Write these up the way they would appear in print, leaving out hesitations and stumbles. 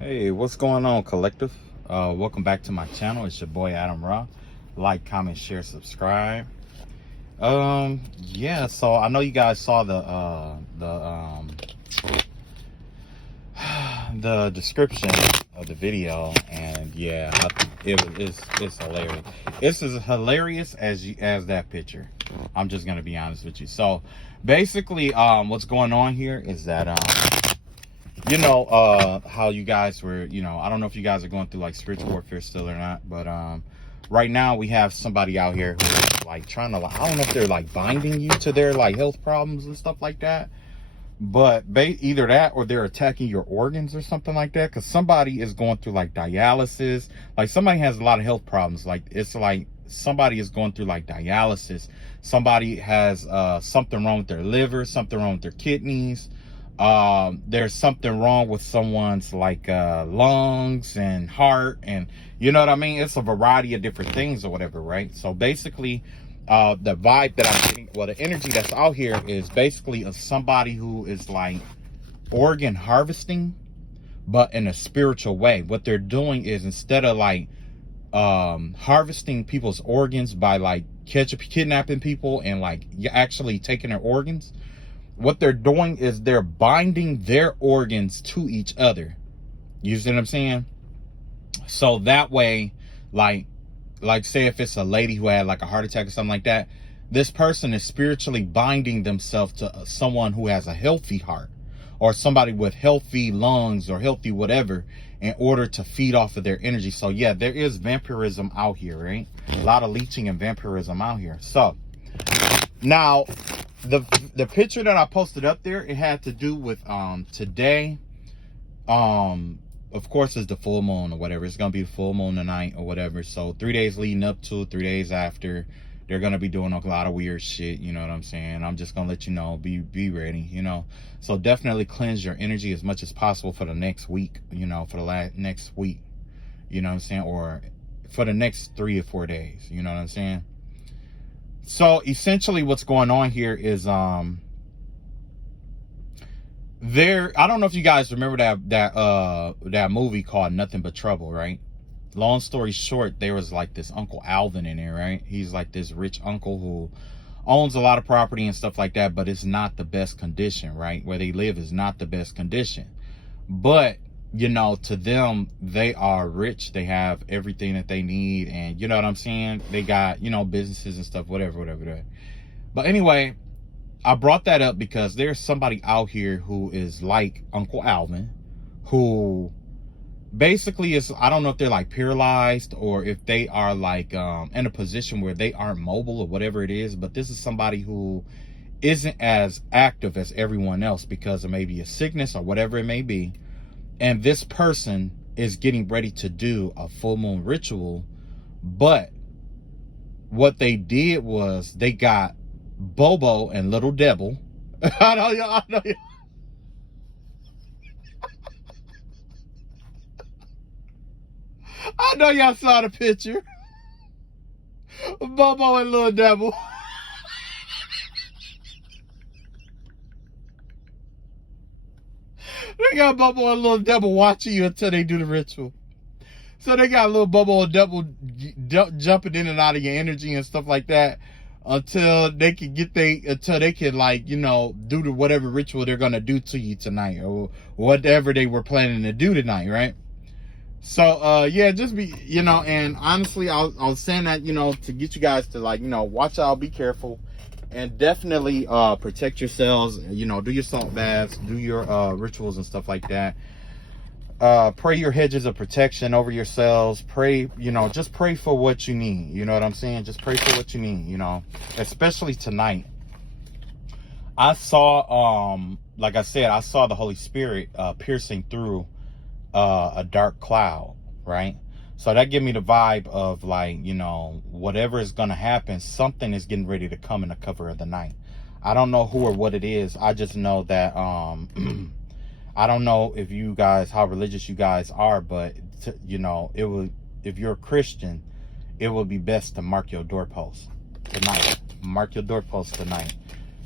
Hey, what's going on, collective? Welcome back to my channel. It's your boy Adam Raw. Like, comment, share, subscribe. Yeah, so I know you guys saw the description of the video, and yeah, it's hilarious. It's as hilarious as that picture. I'm just gonna be honest with you. So basically, what's going on here is that how you guys were, I don't know if you guys are going through like spiritual warfare still or not, but right now we have somebody out here who's like trying to, like, I don't know if they're like binding you to their like health problems and stuff like that, but either that or they're attacking your organs or something like that, because somebody is going through like dialysis. Like, somebody has a lot of health problems. Like, it's like somebody is going through like dialysis. Somebody has something wrong with their liver, something wrong with their kidneys. There's something wrong with someone's like lungs and heart, and you know what I mean. It's a variety of different things or whatever, right? So basically, the vibe that I'm getting, well, the energy that's out here is basically of somebody who is like organ harvesting, but in a spiritual way. What they're doing is, instead of like harvesting people's organs by like kidnapping people and like actually taking their organs, what they're doing is they're binding their organs to each other. You see what I'm saying? So that way, like say if it's a lady who had like a heart attack or something like that, this person is spiritually binding themselves to someone who has a healthy heart, or somebody with healthy lungs or healthy whatever, in order to feed off of their energy. So yeah, there is vampirism out here, right? A lot of leeching and vampirism out here. So now, the picture that I posted up there, it had to do with today. Of course, it's the full moon or whatever. It's gonna be the full moon tonight or whatever. So 3 days leading up to, 3 days after, they're gonna be doing a lot of weird shit. You know what I'm saying? I'm just gonna let you know. Be ready. So definitely cleanse your energy as much as possible for the next week. For the next week. You know what I'm saying? Or for the next 3 or 4 days. You know what I'm saying? So essentially what's going on here is I don't know if you guys remember that movie called Nothing But Trouble, right? Long story short, there was like this Uncle Alvin in there, right? He's like this rich uncle who owns a lot of property and stuff like that, but it's not the best condition, right? Where they live is not the best condition. But to them, they are rich. They have everything that they need. And you know what I'm saying? They got, businesses and stuff, whatever. But anyway, I brought that up because there's somebody out here who is like Uncle Alvin, who basically is, I don't know if they're like paralyzed or if they are like in a position where they aren't mobile or whatever it is. But this is somebody who isn't as active as everyone else because of maybe a sickness or whatever it may be. And this person is getting ready to do a full moon ritual. But what they did was they got Bobo and little Debil. I know y'all saw the picture. Bobo and little Debil. They got Bobo and little Debil watching you until they do the ritual. So they got little Bobo and Debil jumping in and out of your energy and stuff like that until they can do the whatever ritual they're gonna do to you tonight, or whatever they were planning to do tonight, right? So yeah, just be, and honestly, I was saying that, to get you guys to watch out, be careful, and definitely protect yourselves. Do your salt baths, do your rituals and stuff like that. Pray your hedges of protection over yourselves. Pray, just pray for what you need. You know what I'm saying? Just pray for what you need, especially tonight. I saw, like I said, I saw the Holy Spirit piercing through a dark cloud, right? So that gave me the vibe of like, whatever is going to happen, something is getting ready to come in the cover of the night. I don't know who or what it is. I just know that, I don't know if you guys, how religious you guys are, but it would, if you're a Christian, it would be best to mark your doorposts tonight. Mark your doorposts tonight,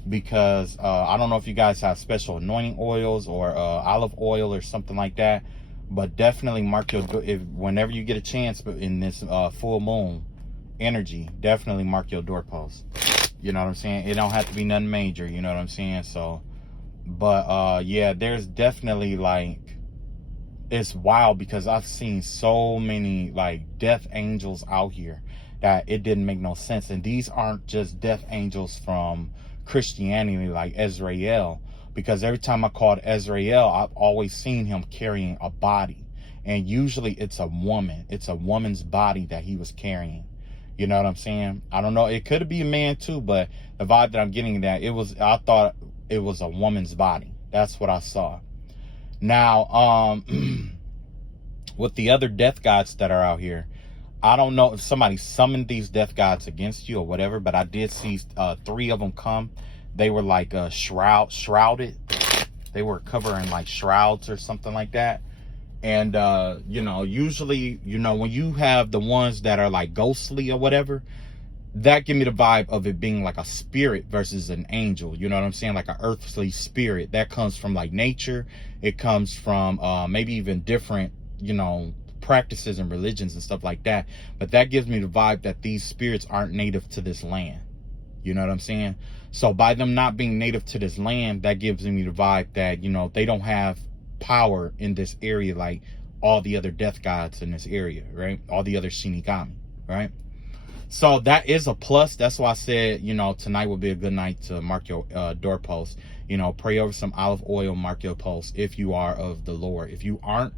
because I don't know if you guys have special anointing oils or olive oil or something like that, But definitely mark your, if whenever you get a chance, but in this full moon energy, definitely mark your doorpost. You know what I'm saying? It don't have to be nothing major, you know what I'm saying? So, but yeah, there's definitely like, it's wild because I've seen so many like death angels out here that it didn't make no sense. And these aren't just death angels from Christianity like Ezrael, because every time I called Ezrael, I've always seen him carrying a body, and usually it's a woman. It's a woman's body that he was carrying. You know what I'm saying? I don't know, it could be a man too, but the vibe that I'm getting, that it was, I thought it was a woman's body. That's what I saw. Now, with the other death gods that are out here, I don't know if somebody summoned these death gods against you or whatever, but I did see 3 of them come. They were like shrouded. They were covering like shrouds or something like that. And you know, usually, you know, when you have the ones that are like ghostly or whatever, that give me the vibe of it being like a spirit versus an angel. You know what I'm saying? Like an earthly spirit that comes from like nature. It comes from maybe even different, you know, practices and religions and stuff like that. But that gives me the vibe that these spirits aren't native to this land. You know what I'm saying? So by them not being native to this land, that gives me the vibe that, you know, they don't have power in this area like all the other death gods in this area, right? All the other Shinigami, right? So that is a plus. That's why I said, you know, tonight would be a good night to mark your doorpost. You know, pray over some olive oil, mark your post if you are of the Lord. If you aren't,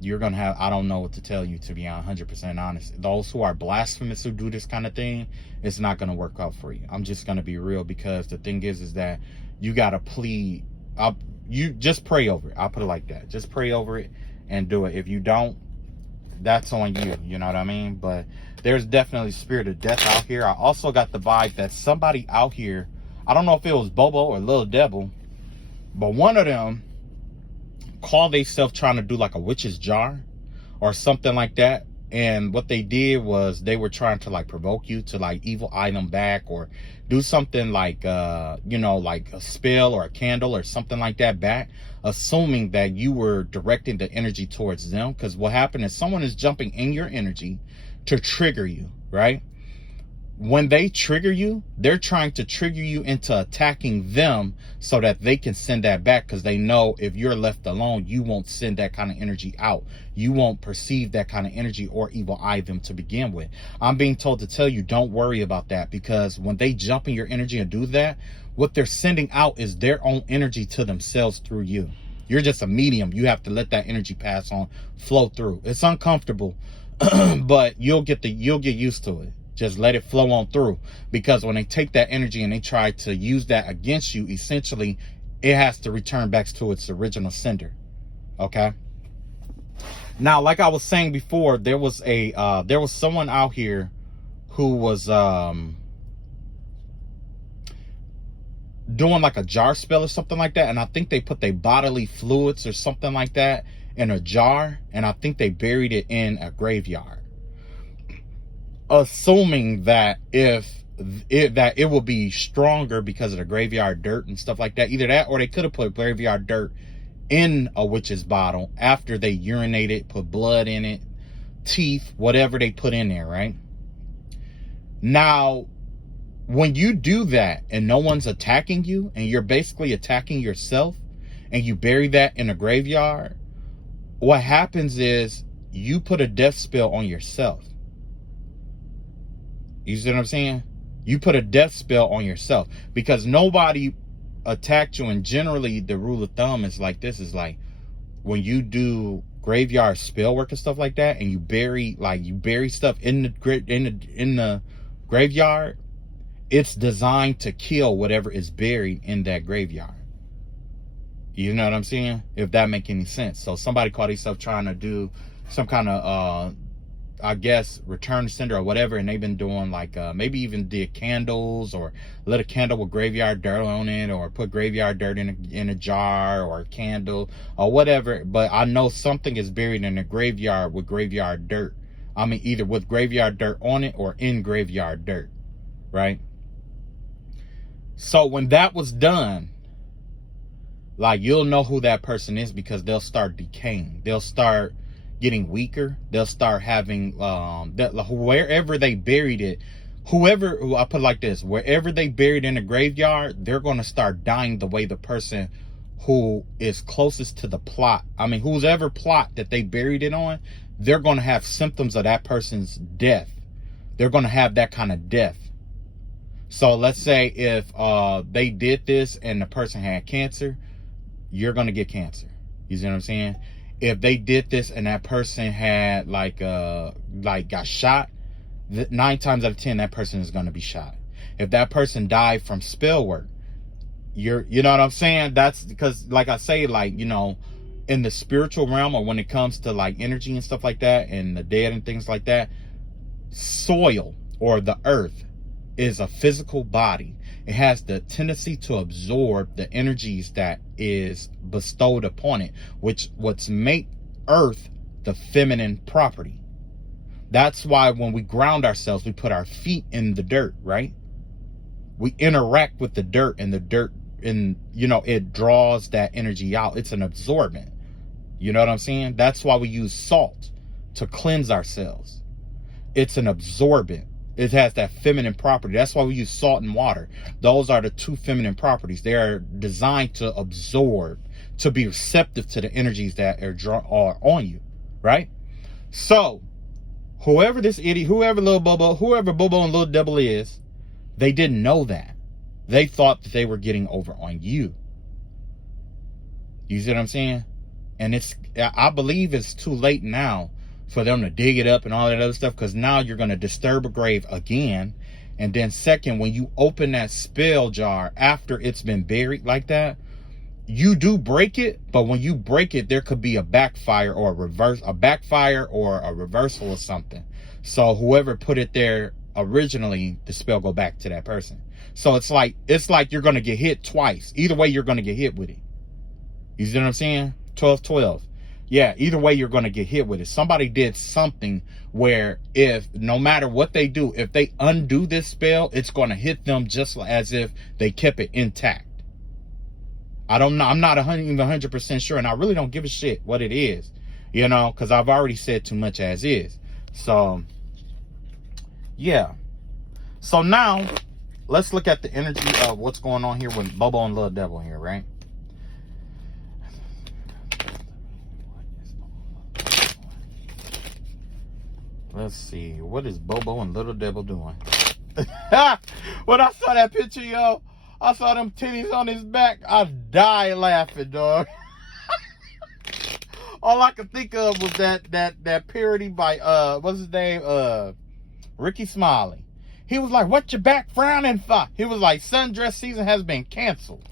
you're going to have, I don't know what to tell you, to be 100% honest. Those who are blasphemous who do this kind of thing, it's not going to work out for you. I'm just going to be real, because the thing is that you got to plead. You just pray over it. I'll put it like that. Just pray over it and do it. If you don't, that's on you. You know what I mean? But there's definitely spirit of death out here. I also got the vibe that somebody out here, I don't know if it was Bobo or Little Devil, but one of them called themselves trying to do like a witch's jar or something like that. And what they did was they were trying to like provoke you to like evil eye them back, or do something like you know, like a spell or a candle or something like that back, assuming that you were directing the energy towards them. Because what happened is someone is jumping in your energy to trigger you, right? When they trigger you, they're trying to trigger you into attacking them so that they can send that back, because they know if you're left alone, you won't send that kind of energy out. You won't perceive that kind of energy or evil eye them to begin with. I'm being told to tell you, don't worry about that, because when they jump in your energy and do that, what they're sending out is their own energy to themselves through you. You're just a medium. You have to let that energy pass on, flow through. It's uncomfortable, but you'll get used to it. Just let it flow on through, because when they take that energy and they try to use that against you, essentially it has to return back to its original sender. Okay. Now, like I was saying before, there was someone out here who was doing like a jar spell or something like that, and I think they put their bodily fluids or something like that in a jar, and I think they buried it in a graveyard, assuming that it will be stronger because of the graveyard dirt and stuff like that. Either that, or they could have put graveyard dirt in a witch's bottle after they urinated, put blood in it, teeth, whatever they put in there, right? Now, when you do that and no one's attacking you, and you're basically attacking yourself, and you bury that in a graveyard, what happens is you put a death spell on yourself. You see what I'm saying? You put a death spell on yourself because nobody attacked you. And generally the rule of thumb is like this, is like when you do graveyard spell work and stuff like that, and you bury stuff in the graveyard, it's designed to kill whatever is buried in that graveyard. You know what I'm saying? If that make any sense. So somebody called themselves trying to do some kind of I guess return to sender or whatever, and they've been doing like maybe even did candles, or lit a candle with graveyard dirt on it, or put graveyard dirt in a jar or a candle or whatever. But I know something is buried in a graveyard with graveyard dirt. I mean, either with graveyard dirt on it or in graveyard dirt, right? So when that was done, Like, you'll know who that person is because they'll start decaying. They'll start getting weaker. They'll start having wherever they buried it, whoever, I put it like this, wherever they buried in the graveyard, they're going to start dying the way the person who is closest to the plot, I mean, whose ever plot that they buried it on, they're going to have symptoms of that person's death. They're going to have that kind of death. So let's say if they did this and the person had cancer, you're going to get cancer. You see what I'm saying? If they did this and that person had got shot, 9 times out of 10, that person is going to be shot. If that person died from spell work, you know what I'm saying? That's because, like I say, like, you know, in the spiritual realm, or when it comes to like energy and stuff like that and the dead and things like that, soil or the earth is a physical body. It has the tendency to absorb the energies that is bestowed upon it, what's make earth the feminine property. That's why when we ground ourselves, we put our feet in the dirt, right? We interact with the dirt, and the dirt, and you know, it draws that energy out. It's an absorbent. You know what I'm saying? That's why we use salt to cleanse ourselves. It's an absorbent. It has that feminine property. That's why we use salt and water. Those are the 2 feminine properties. They are designed to absorb, to be receptive to the energies that are on you, right? So, whoever this idiot, whoever Bobo and Little Devil is, they didn't know that. They thought that they were getting over on you. You see what I'm saying? And I believe it's too late now for them to dig it up and all that other stuff, because now you're going to disturb a grave again. And then second, when you open that spell jar after it's been buried like that, you do break it, but when you break it, there could be a backfire or a reversal or something. So whoever put it there originally, the spell go back to that person. So it's like you're going to get hit twice. Either way, you're going to get hit with it. You see what I'm saying? 12-12. Yeah, either way, you're going to get hit with it. Somebody did something where no matter what they do, if they undo this spell, it's going to hit them just as if they kept it intact. I don't know. I'm not even 100% sure, and I really don't give a shit what it is, you know, because I've already said too much as is. So, yeah. So now, let's look at the energy of what's going on here with Bobo and Little Devil here, right? Let's see. What is Bobo and Little Devil doing? When I saw that picture, yo, I saw them titties on his back. I died laughing, dog. All I could think of was that parody by what's his name? Ricky Smiley. He was like, "What your back frowning for?" He was like, "Sundress season has been canceled."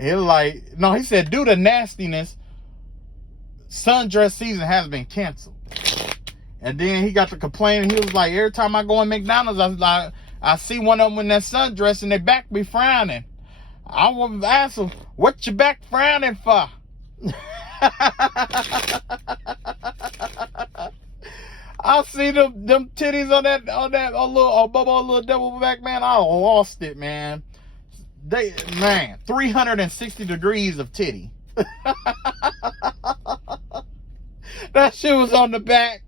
He was like, no, he said, "Due to nastiness, sundress season has been canceled." And then he got to complaining. He was like, "Every time I go in McDonald's, I see one of them in that sundress and their back be frowning. I want to ask them, what your back frowning for?" I see them titties on Bobo Little Devil back, man. I lost it, man. 360 degrees of titty. That shit was on the back.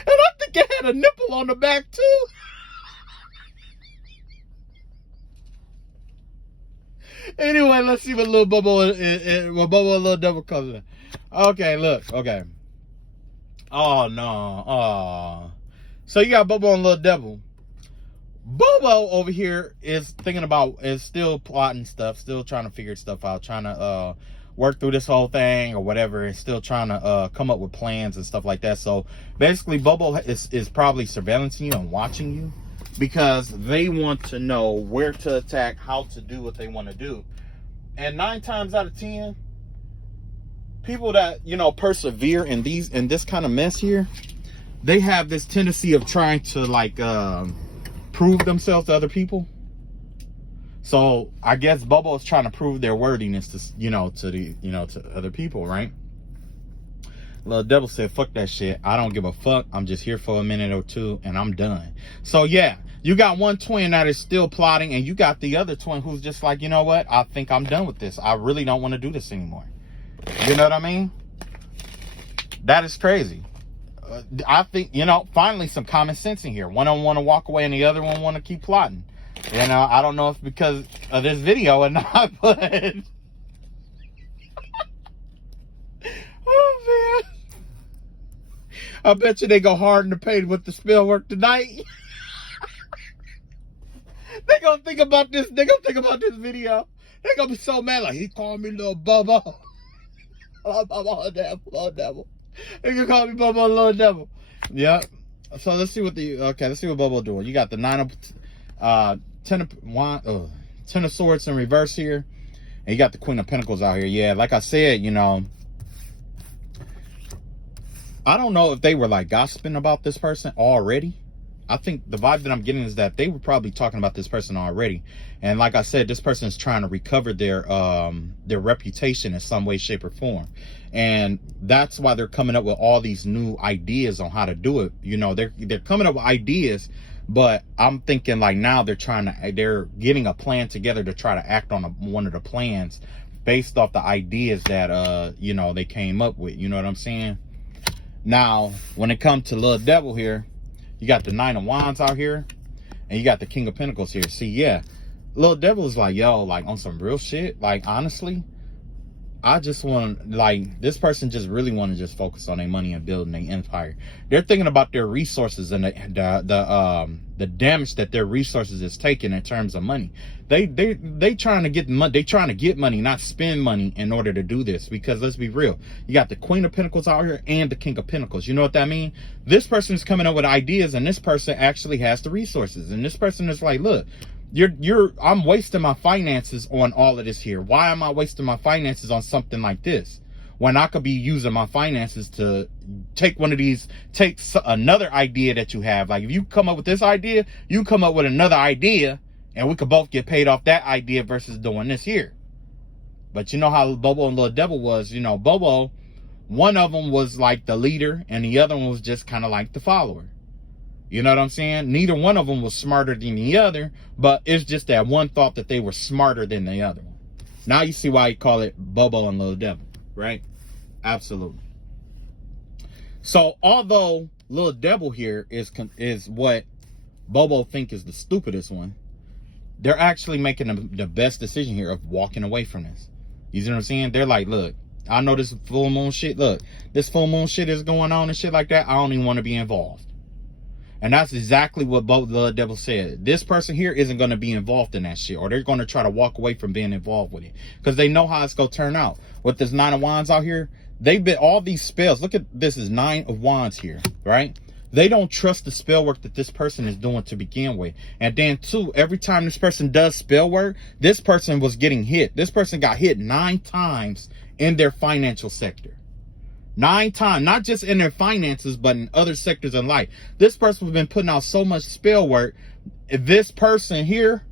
And I think it had a nipple on the back too. Anyway, let's see what little Bobo and Little Devil comes in. Okay, look. Okay. Oh no. Oh. So you got Bobo and Little Devil. Bobo over here is still plotting stuff, still trying to figure stuff out, trying to work through this whole thing or whatever, and still trying to come up with plans and stuff like that. So basically, Bobo is probably surveillancing you and watching you, because they want to know where to attack, how to do what they want to do. And 9 times out of 10, people that, you know, persevere in this kind of mess here, they have this tendency of trying to like prove themselves to other people. So I guess Bobo is trying to prove their worthiness to other people, right? Little Devil said, "Fuck that shit. I don't give a fuck. I'm just here for a minute or two and I'm done." So yeah, You got one twin that is still plotting, and you got the other twin who's just like, you know what? I think I'm done with this. I really don't want to do this anymore. You know what I mean? That is crazy. I think, you know, finally some common sense in here. One of them want to walk away and the other one want to keep plotting. You know, I don't know if because of this video or not, but oh man, I bet you they go hard in the paint with the spell work tonight. They gonna think about this. They gonna think about this video. They gonna be so mad. Like, he called me little Bobo. Oh, Bobo, devil, devil. They gonna call me Bobo, little devil. Yeah. So let's see what let's see what Bobo doing. You got the 10 of Swords in reverse here, and you got the Queen of Pentacles out here. Yeah, like I said, you know, I don't know if they were like gossiping about this person already. I think the vibe that I'm getting is that they were probably talking about this person already. And like I said, this person is trying to recover their reputation in some way, shape, or form. And that's why they're coming up with all these new ideas on how to do it. You know, they're coming up with ideas, but I'm thinking like now they're getting a plan together to try to act on one of the plans based off the ideas that, you know, they came up with. You know what I'm saying? Now, when it comes to Little Devil here, you got the 9 of Wands out here, and you got the King of Pentacles here. See, yeah, Little Devil is like, yo, like on some real shit. Like, honestly, I just want, like, this person just really want to just focus on their money and building their empire. They're thinking about their resources and the damage that their resources is taking in terms of money. They trying to get money. They trying to get money, not spend money in order to do this. Because let's be real, you got the Queen of Pentacles out here and the King of Pentacles. You know what that means? This person is coming up with ideas, and this person actually has the resources. And this person is like, look, I'm wasting my finances on all of this here. Why am I wasting my finances on something like this when I could be using my finances to take another idea that you have? Like, if you come up with this idea, you come up with another idea, and we could both get paid off that idea versus doing this here. But you know how Bobo and Little Devil was. You know, Bobo, one of them was like the leader, and the other one was just kind of like the follower. You know what I'm saying? Neither one of them was smarter than the other, but it's just that one thought that they were smarter than the other one. Now you see why you call it Bobo and Little Devil, right? Absolutely. So although Little Devil here is what Bobo think is the stupidest one, they're actually making the best decision here of walking away from this. You see what I'm saying? They're like, look, I know this full moon shit. Look, this full moon shit is going on and shit like that. I don't even want to be involved. And that's exactly what the devil said. This person here isn't going to be involved in that shit, or they're going to try to walk away from being involved with it because they know how it's going to turn out. With this 9 of Wands out here, they've been all these spells. Look at this is 9 of Wands here, right? They don't trust the spell work that this person is doing to begin with. And then too, every time this person does spell work, this person was getting hit. This person got hit 9 times in their financial sector. 9 times, not just in their finances, but in other sectors in life. This person has been putting out so much spell work. This person here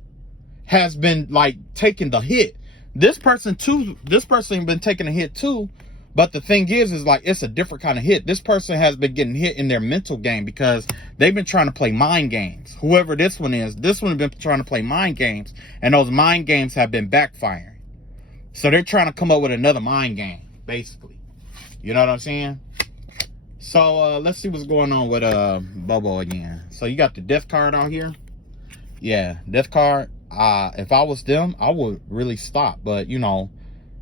has been like taking the hit. This person been taking a hit too. But the thing is like, it's a different kind of hit. This person has been getting hit in their mental game because they've been trying to play mind games. Whoever this one is, this one has been trying to play mind games, and those mind games have been backfiring. So they're trying to come up with another mind game, basically. You know what I'm saying? So let's see what's going on with Bobo again. So you got the Death card out here. Yeah, Death card. If I was them, I would really stop. But you know,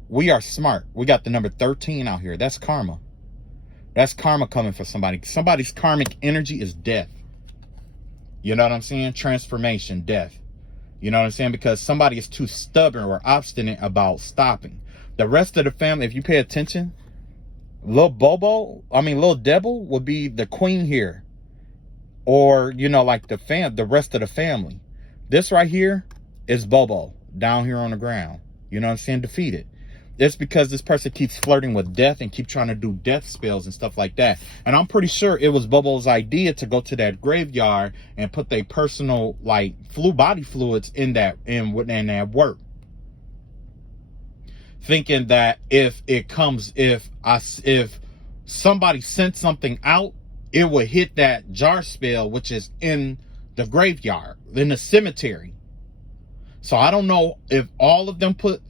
we are smart. We got the number 13 out here. That's karma. That's karma coming for somebody. Somebody's karmic energy is death. You know what I'm saying? Transformation, death. You know what I'm saying? Because somebody is too stubborn or obstinate about stopping. The rest of the family, if you pay attention, Little Devil would be the queen here. Or, you know, like the rest of the family. This right here is Bobo down here on the ground. You know what I'm saying? Defeated. It's because this person keeps flirting with death and keep trying to do death spells and stuff like that. And I'm pretty sure it was Bobo's idea to go to that graveyard and put their personal, like, body fluids in that work. Thinking that if somebody sent something out, it would hit that jar spell, which is in the graveyard, in the cemetery. So I don't know if all of them put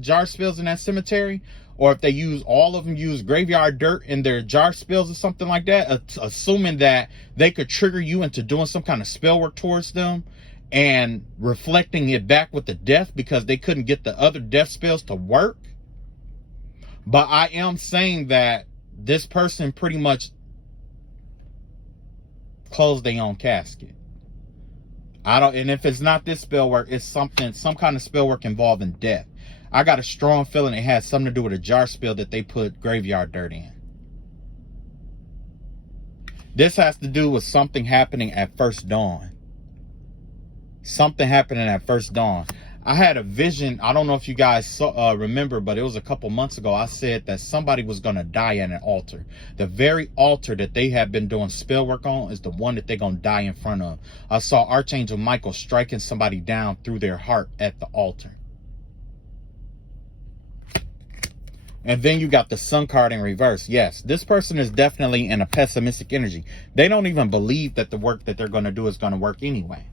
jar spills in that cemetery, or if they all of them use graveyard dirt in their jar spills or something like that, assuming that they could trigger you into doing some kind of spell work towards them and reflecting it back with the death because they couldn't get the other death spells to work. But I am saying that this person pretty much closed their own casket. And if it's not this spell work, it's some kind of spell work involving death. I got a strong feeling it has something to do with a jar spill that they put graveyard dirt in. This has to do with something happening at first dawn. Something happening at first dawn. I had a vision. I don't know if you guys remember, but it was a couple months ago. I said that somebody was going to die at an altar. The very altar that they have been doing spell work on is the one that they're going to die in front of. I saw Archangel Michael striking somebody down through their heart at the altar. And then you got the Sun card in reverse. Yes, this person is definitely in a pessimistic energy. They don't even believe that the work that they're going to do is going to work anyway.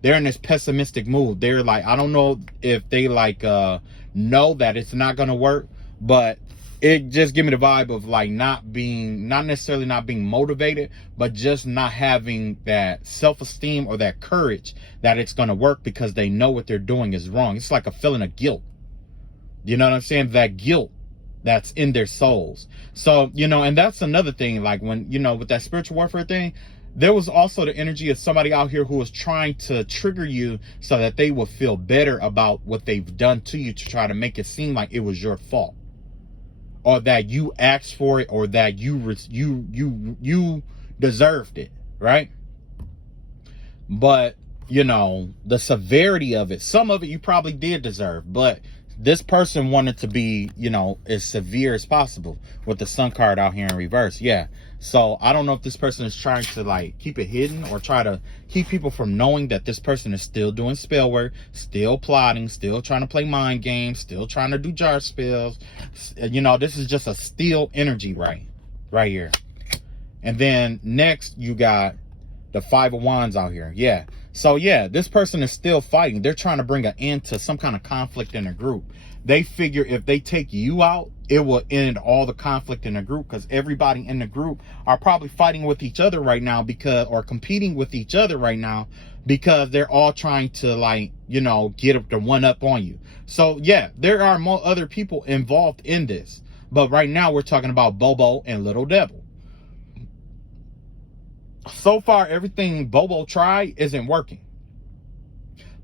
They're in this pessimistic mood. They're like, I don't know if they like know that it's not going to work, but it just give me the vibe of like not necessarily not being motivated, but just not having that self-esteem or that courage that it's going to work because they know what they're doing is wrong. It's like a feeling of guilt. You know what I'm saying? That guilt that's in their souls. So, you know, and that's another thing, like when, you know, with that spiritual warfare thing, there was also the energy of somebody out here who was trying to trigger you so that they will feel better about what they've done to you to try to make it seem like it was your fault, or that you asked for it, or that you deserved it, right? But, you know, the severity of it, some of it you probably did deserve, but this person wanted to be, you know, as severe as possible with the Sun card out here in reverse. Yeah. So I don't know if this person is trying to like keep it hidden or try to keep people from knowing that this person is still doing spell work, still plotting, still trying to play mind games, still trying to do jar spells. You know, this is just a steel energy right here. And then next you got the Five of Wands out here. Yeah. So yeah, this person is still fighting. They're trying to bring an end to some kind of conflict in a group. They figure if they take you out, it will end all the conflict in the group, because everybody in the group are probably fighting with each other right now or competing with each other right now because they're all trying to, like, you know, get the one up on you. So yeah, there are more other people involved in this, but right now we're talking about Bobo and Little Devil. So far, everything Bobo tried isn't working,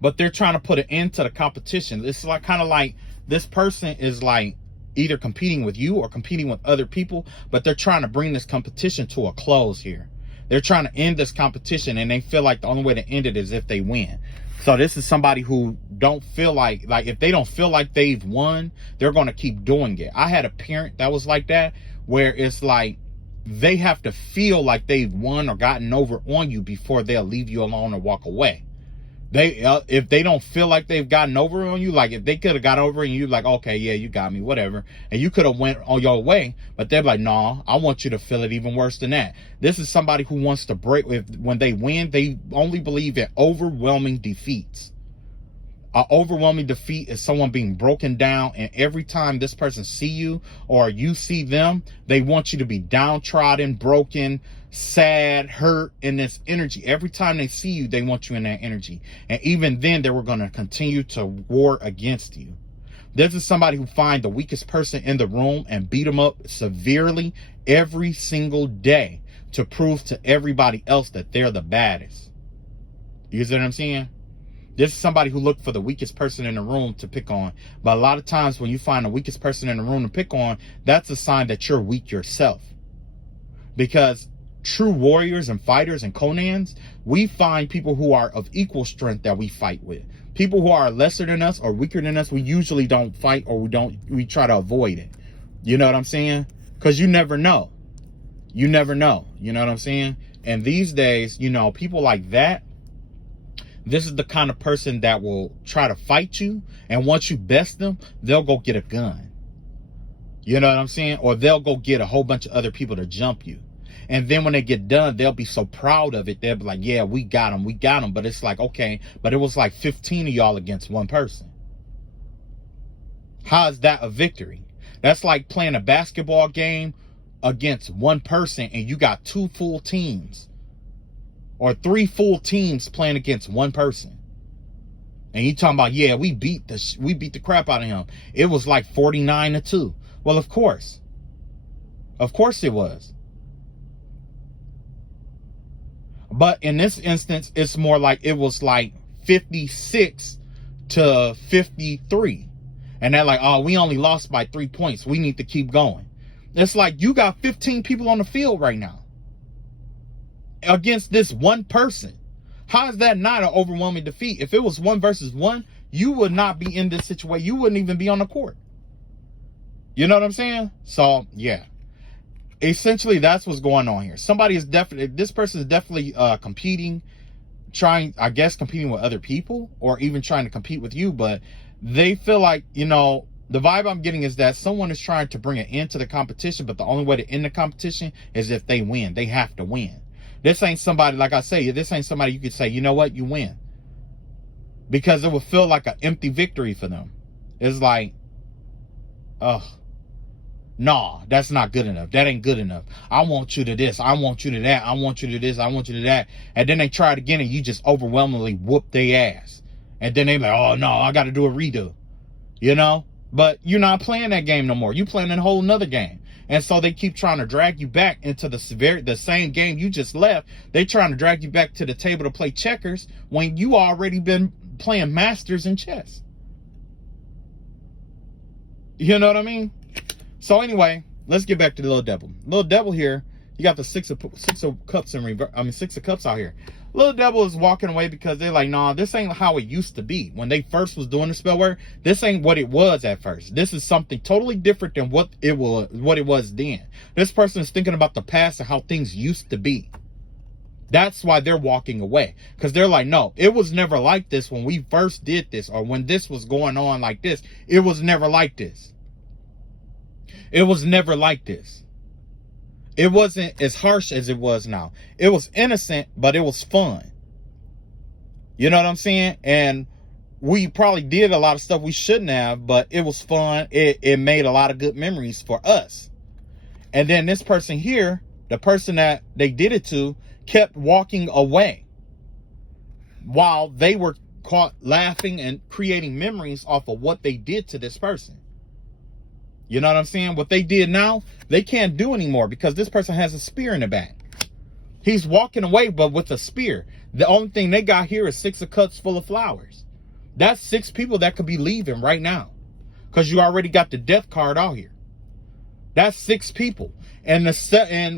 but they're trying to put an end to the competition. It's like kind of like this person is like either competing with you or competing with other people, but they're trying to bring this competition to a close here. They're trying to end this competition, and they feel like the only way to end it is if they win. So this is somebody who don't feel like if they don't feel like they've won, they're going to keep doing it. I had a parent that was like that, where it's like they have to feel like they've won or gotten over on you before they'll leave you alone or walk away. If they don't feel like they've gotten over on you, like if they could have got over and you like, okay, yeah, you got me, whatever, and you could have went on your way, but they're like, nah, I want you to feel it even worse than that. This is somebody who wants to break. When they win, they only believe in overwhelming defeats. An overwhelming defeat is someone being broken down, and every time this person see you or you see them, they want you to be downtrodden, broken, sad, hurt in this energy. Every time they see you, they want you in that energy. And even then, they were going to continue to war against you. This is somebody who find the weakest person in the room and beat them up severely every single day to prove to everybody else that they're the baddest. You see what I'm saying? This is somebody who looked for the weakest person in the room to pick on. But a lot of times when you find the weakest person in the room to pick on, that's a sign that you're weak yourself. Because true warriors and fighters and Conans, we find people who are of equal strength that we fight with. People who are lesser than us or weaker than us, we usually don't fight, or we try to avoid it. You know what I'm saying? Because you never know. You never know. You know what I'm saying? And these days, you know, people like that, this is the kind of person that will try to fight you, and once you best them, they'll go get a gun. You know what I'm saying? Or they'll go get a whole bunch of other people to jump you. And then when they get done, they'll be so proud of it. They'll be like, yeah, we got him. We got him. But it's like, okay, but it was like 15 of y'all against one person. How is that a victory? That's like playing a basketball game against one person and you got 2 full teams or 3 full teams playing against one person. And you talking about, yeah, we beat the crap out of him. It was like 49-2. Well, of course it was. But in this instance, it's more like it was like 56-53. And they're like, oh, we only lost by 3 points. We need to keep going. It's like you got 15 people on the field right now against this one person. How is that not an overwhelming defeat? If it was 1 versus 1, you would not be in this situation. You wouldn't even be on the court. You know what I'm saying? So, yeah. Essentially, that's what's going on here. This person is definitely competing, competing with other people or even trying to compete with you. But they feel like, the vibe I'm getting is that someone is trying to bring an end to the competition, but the only way to end the competition is if they win. They have to win. This ain't somebody, like I say, this ain't somebody you could say, you know what, you win. Because it would feel like an empty victory for them. It's like, nah, that's not good enough. That ain't good enough. I want you to this. I want you to that. I want you to this. I want you to that. And then they try it again and you just overwhelmingly whoop their ass. And then they like, oh no, I got to do a redo. But you're not playing that game no more. You playing a whole nother game. And so they keep trying to drag you back into the same game you just left. They trying to drag you back to the table to play checkers when you already been playing masters in chess. You know what I mean? So anyway, let's get back to the little devil. Little devil here, you got the six of cups in reverse. Six of cups out here. Little devil is walking away because they're like, nah, this ain't how it used to be. When they first was doing the spell work, this ain't what it was at first. This is something totally different than what it was then. This person is thinking about the past and how things used to be. That's why they're walking away. Because they're like, no, it was never like this when we first did this, or when this was going on like this. It was never like this. It was never like this. It wasn't as harsh as it was now. It was innocent, but it was fun. You know what I'm saying? And we probably did a lot of stuff we shouldn't have, but it was fun. It made a lot of good memories for us. And then this person here, the person that they did it to, kept walking away while they were caught laughing and creating memories off of what they did to this person. You know what I'm saying? What they did now, they can't do anymore because this person has a spear in the back. He's walking away, but with a spear. The only thing they got here is 6 of cups full of flowers. That's 6 people that could be leaving right now because you already got the death card out here. That's 6 people. And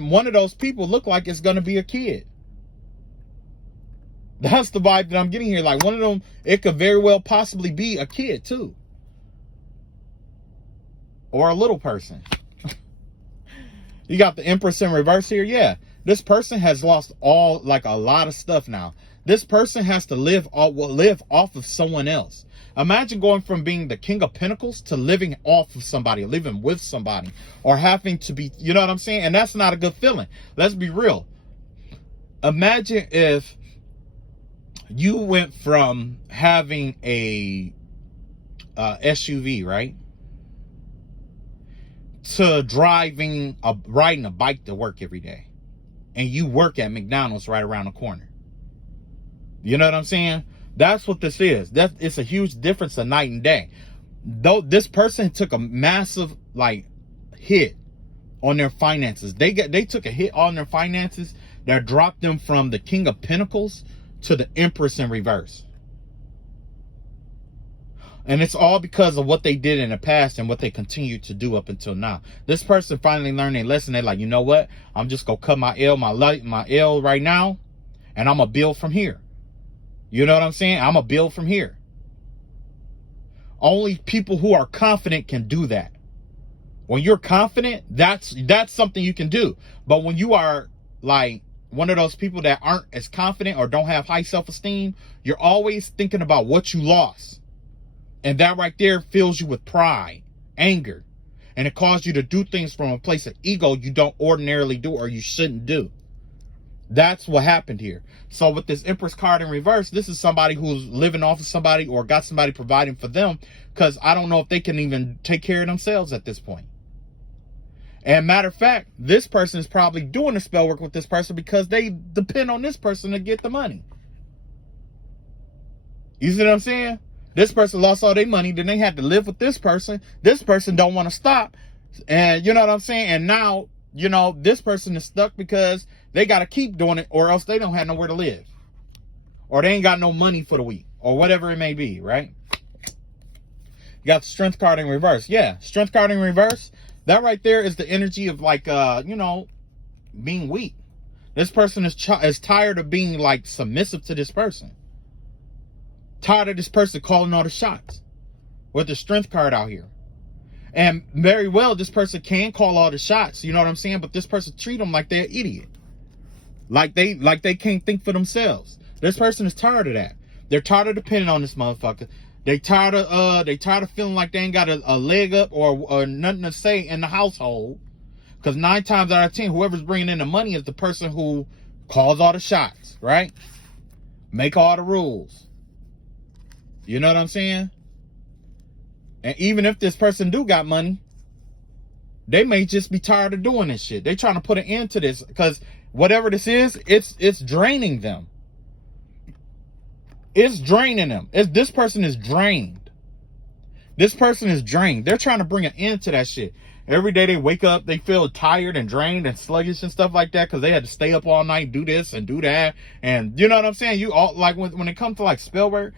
one of those people look like it's going to be a kid. That's the vibe that I'm getting here. Like one of them, it could very well possibly be a kid too. Or a little person. You got the Empress in reverse here. Yeah. This person has lost a lot of stuff now. This person has to live off of someone else. Imagine going from being the King of Pentacles to living off of somebody, living with somebody, or having to be, you know what I'm saying? And that's not a good feeling. Let's be real. Imagine if you went from having a SUV, right, to riding a bike to work every day, and you work at McDonald's right around the corner. You know what I'm saying? That's what this is. It's a huge difference of night and day. Though this person took a massive hit on their finances. They took a hit on their finances that dropped them from the King of Pentacles to the Empress in reverse. And it's all because of what they did in the past and what they continue to do up until now. This person finally learned a lesson. They're like, you know what? I'm just going to cut my L right now, and I'm going to build from here. You know what I'm saying? I'm going to build from here. Only people who are confident can do that. When you're confident, that's something you can do. But when you are like one of those people that aren't as confident or don't have high self-esteem, you're always thinking about what you lost. And that right there fills you with pride, anger. And it caused you to do things from a place of ego you don't ordinarily do or you shouldn't do. That's what happened here. So with this Empress card in reverse, this is somebody who's living off of somebody or got somebody providing for them, because I don't know if they can even take care of themselves at this point. And matter of fact, this person is probably doing the spell work with this person because they depend on this person to get the money. You see what I'm saying? This person lost all their money, then they had to live with this person. This person don't want to stop. And you know what I'm saying? And now, you know, this person is stuck because they got to keep doing it or else they don't have nowhere to live. Or they ain't got no money for the week or whatever it may be, right? You got the Strength card in reverse. Yeah, Strength card in reverse. That right there is the energy of like, you know, being weak. This person is tired of being like submissive to this person. Tired of this person calling all the shots with the Strength card out here. And very well, this person can call all the shots, you know what I'm saying? But this person treat them like they're an idiot. Like they can't think for themselves. This person is tired of that. They're tired of depending on this motherfucker. They tired of feeling like they ain't got a leg up or nothing to say in the household. Because 9 times out of 10, whoever's bringing in the money is the person who calls all the shots, right? Make all the rules. You know what I'm saying? And even if this person do got money, they may just be tired of doing this shit. They trying to put an end to this because whatever this is, it's draining them. It's draining them. This person is drained. This person is drained. They're trying to bring an end to that shit. Every day they wake up, they feel tired and drained and sluggish and stuff like that because they had to stay up all night, do this and do that. And you know what I'm saying? You all like when it comes to like spell work,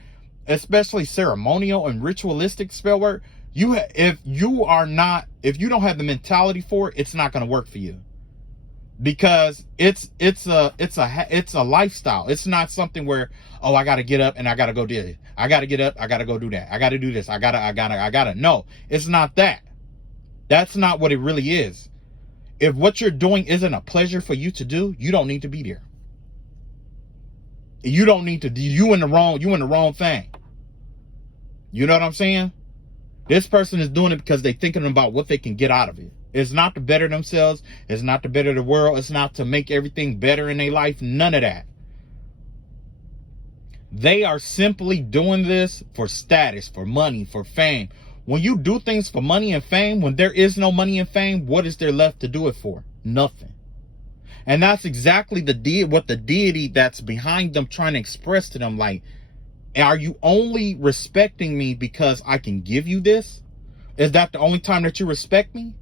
especially ceremonial and ritualistic spell work, if you don't have the mentality for it, it's not going to work for you. Because it's a lifestyle. It's not something where, oh, I got to get up and I got to go do it. I got to get up, I got to go do that. I got to do this. I got to. No, it's not that. That's not what it really is. If what you're doing isn't a pleasure for you to do, you don't need to be there. You don't need to. You in the wrong thing. You know what I'm saying? This person is doing it because they're thinking about what they can get out of it. It's not to better themselves. It's not to better the world. It's not to make everything better in their life. None of that. They are simply doing this for status, for money, for fame. When you do things for money and fame, when there is no money and fame, what is there left to do it for? Nothing. And that's exactly what the deity that's behind them trying to express to them. Like, are you only respecting me because I can give you this? Is that the only time that you respect me?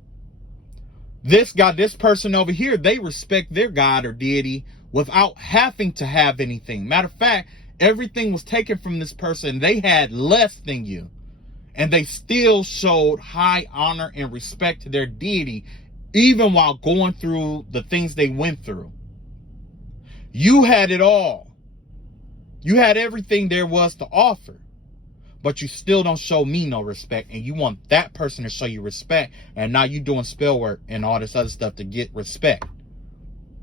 This person over here, they respect their God or deity without having to have anything. Matter of fact, everything was taken from this person. They had less than you. And they still showed high honor and respect to their deity, even while going through the things they went through. You had it all. You had everything there was to offer. But you still don't show me no respect. And you want that person to show you respect. And now you doing spell work and all this other stuff to get respect.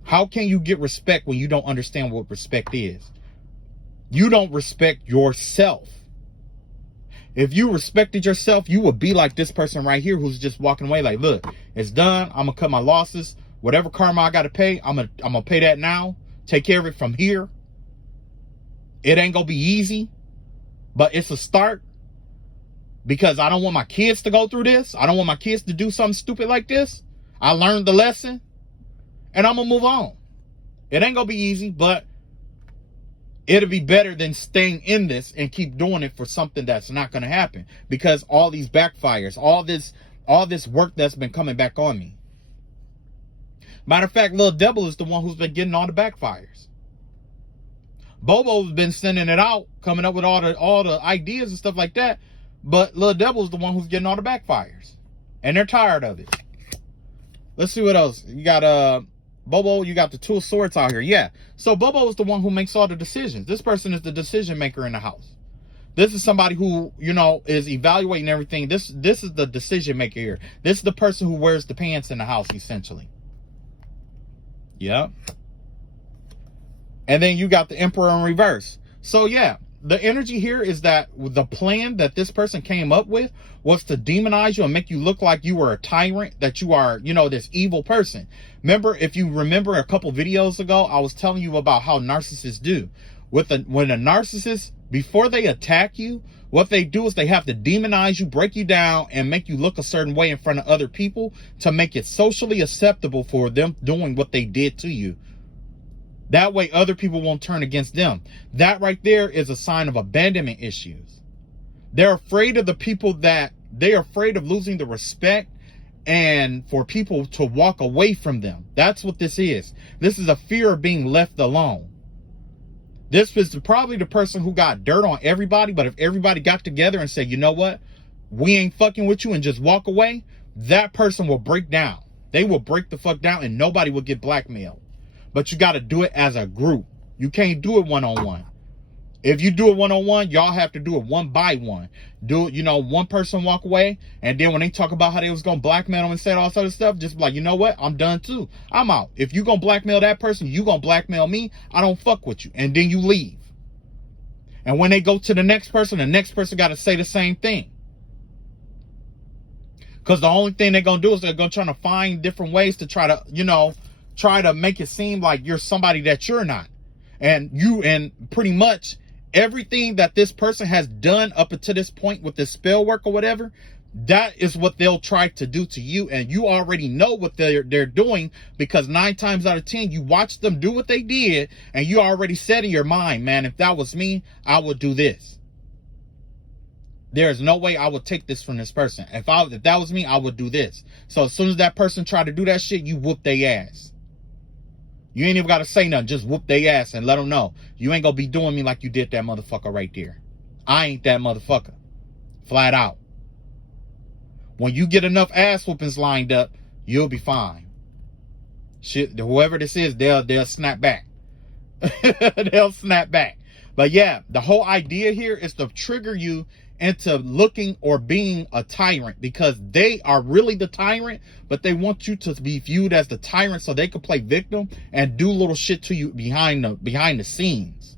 How can you get respect when you don't understand what respect is? You don't respect yourself. If you respected yourself, you would be like this person right here who's just walking away like, look, it's done. I'm going to cut my losses. Whatever karma I got to pay, I'm going to pay that now. Take care of it from here. It ain't going to be easy, but it's a start. Because I don't want my kids to go through this. I don't want my kids to do something stupid like this. I learned the lesson and I'm going to move on. It ain't going to be easy, but it'll be better than staying in this and keep doing it for something that's not going to happen. Because all these backfires, all this work that's been coming back on me. Matter of fact, little devil is the one who's been getting all the backfires. Bobo's been sending it out, coming up with all the ideas and stuff like that. But little devil is the one who's getting all the backfires. And they're tired of it. Let's see what else. You got Bobo, you got the Two of Swords out here. Yeah. So Bobo is the one who makes all the decisions. This person is the decision maker in the house. This is somebody who, you know, is evaluating everything. This is the decision maker here. This is the person who wears the pants in the house, essentially. Yeah. And then you got the Emperor in reverse. So yeah, the energy here is that the plan that this person came up with was to demonize you and make you look like you were a tyrant, that you are, you know, this evil person. Remember, if you remember a couple videos ago, I was telling you about how narcissists do. When a narcissist, before they attack you, what they do is they have to demonize you, break you down, and make you look a certain way in front of other people to make it socially acceptable for them doing what they did to you. That way other people won't turn against them. That right there is a sign of abandonment issues. They're afraid of the people they're afraid of losing the respect and for people to walk away from them. That's what this is. This is a fear of being left alone. This was probably the person who got dirt on everybody, but if everybody got together and said, you know what, we ain't fucking with you, and just walk away, that person will break down. They will break the fuck down and nobody will get blackmailed. But you got to do it as a group. You can't do it one-on-one. If you do it one-on-one, y'all have to do it one by one. Do it, you know, one person walk away, and then when they talk about how they was going to blackmail them and say all sort of stuff, just be like, you know what? I'm done too. I'm out. If you going to blackmail that person, you going to blackmail me. I don't fuck with you. And then you leave. And when they go to the next person got to say the same thing. Because the only thing they're going to do is they're going to try to find different ways to try to, you know, try to make it seem like you're somebody that you're not. And pretty much everything that this person has done up until this point with this spell work or whatever, that is what they'll try to do to you. And you already know what they're doing, because 9 times out of 10, you watch them do what they did, and you already said in your mind, man, if that was me, I would do this. There's no way I would take this from this person. If that was me, I would do this. So as soon as that person tried to do that shit, you whoop their ass. You ain't even got to say nothing. Just whoop their ass and let them know. You ain't going to be doing me like you did that motherfucker right there. I ain't that motherfucker. Flat out. When you get enough ass whoopings lined up, you'll be fine. Shit, whoever this is, they'll snap back. They'll snap back. But yeah, the whole idea here is to trigger you into looking or being a tyrant, because they are really the tyrant, but they want you to be viewed as the tyrant so they can play victim and do little shit to you behind the scenes.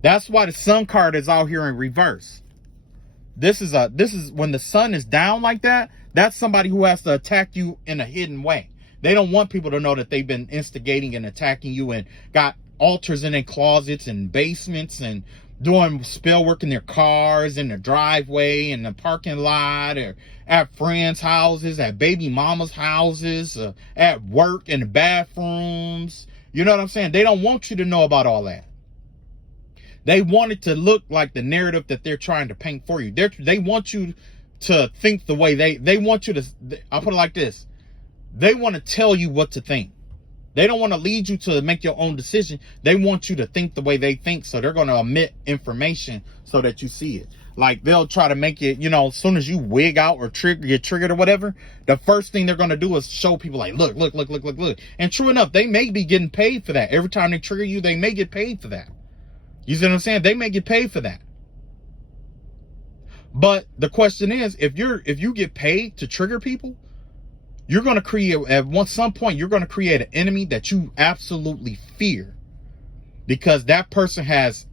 That's why the sun card is out here in reverse. This is when the sun is down like that, that's somebody who has to attack you in a hidden way. They don't want people to know that they've been instigating and attacking you and got altars in their closets and basements and doing spell work in their cars, in the driveway, in the parking lot, or at friends' houses, at baby mama's houses, at work, in the bathrooms. You know what I'm saying? They don't want you to know about all that. They want it to look like the narrative that they're trying to paint for you. They want you to think the way they want you to. I'll put it like this. They want to tell you what to think. They don't want to lead you to make your own decision. They want you to think the way they think. So they're going to omit information so that you see it. Like, they'll try to make it, you know, as soon as you wig out or get triggered or whatever, the first thing they're going to do is show people like, look. And true enough, they may be getting paid for that. Every time they trigger you, they may get paid for that. You see what I'm saying? They may get paid for that. But the question is, if you get paid to trigger people, you're going to create, at some point, you're going to create an enemy that you absolutely fear, because that person has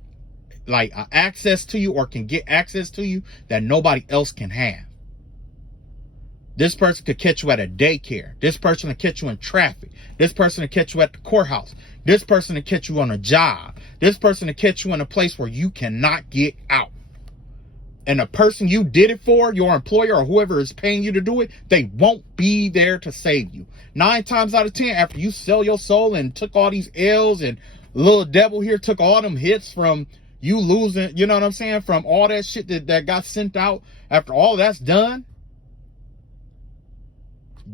like access to you or can get access to you that nobody else can have. This person could catch you at a daycare. This person will catch you in traffic. This person will catch you at the courthouse. This person will catch you on a job. This person will catch you in a place where you cannot get out. And the person you did it for, your employer or whoever is paying you to do it, they won't be there to save you. 9 times out of 10, after you sell your soul and took all these L's, and little devil here took all them hits from you losing, you know what I'm saying, from all that shit that got sent out, after all that's done,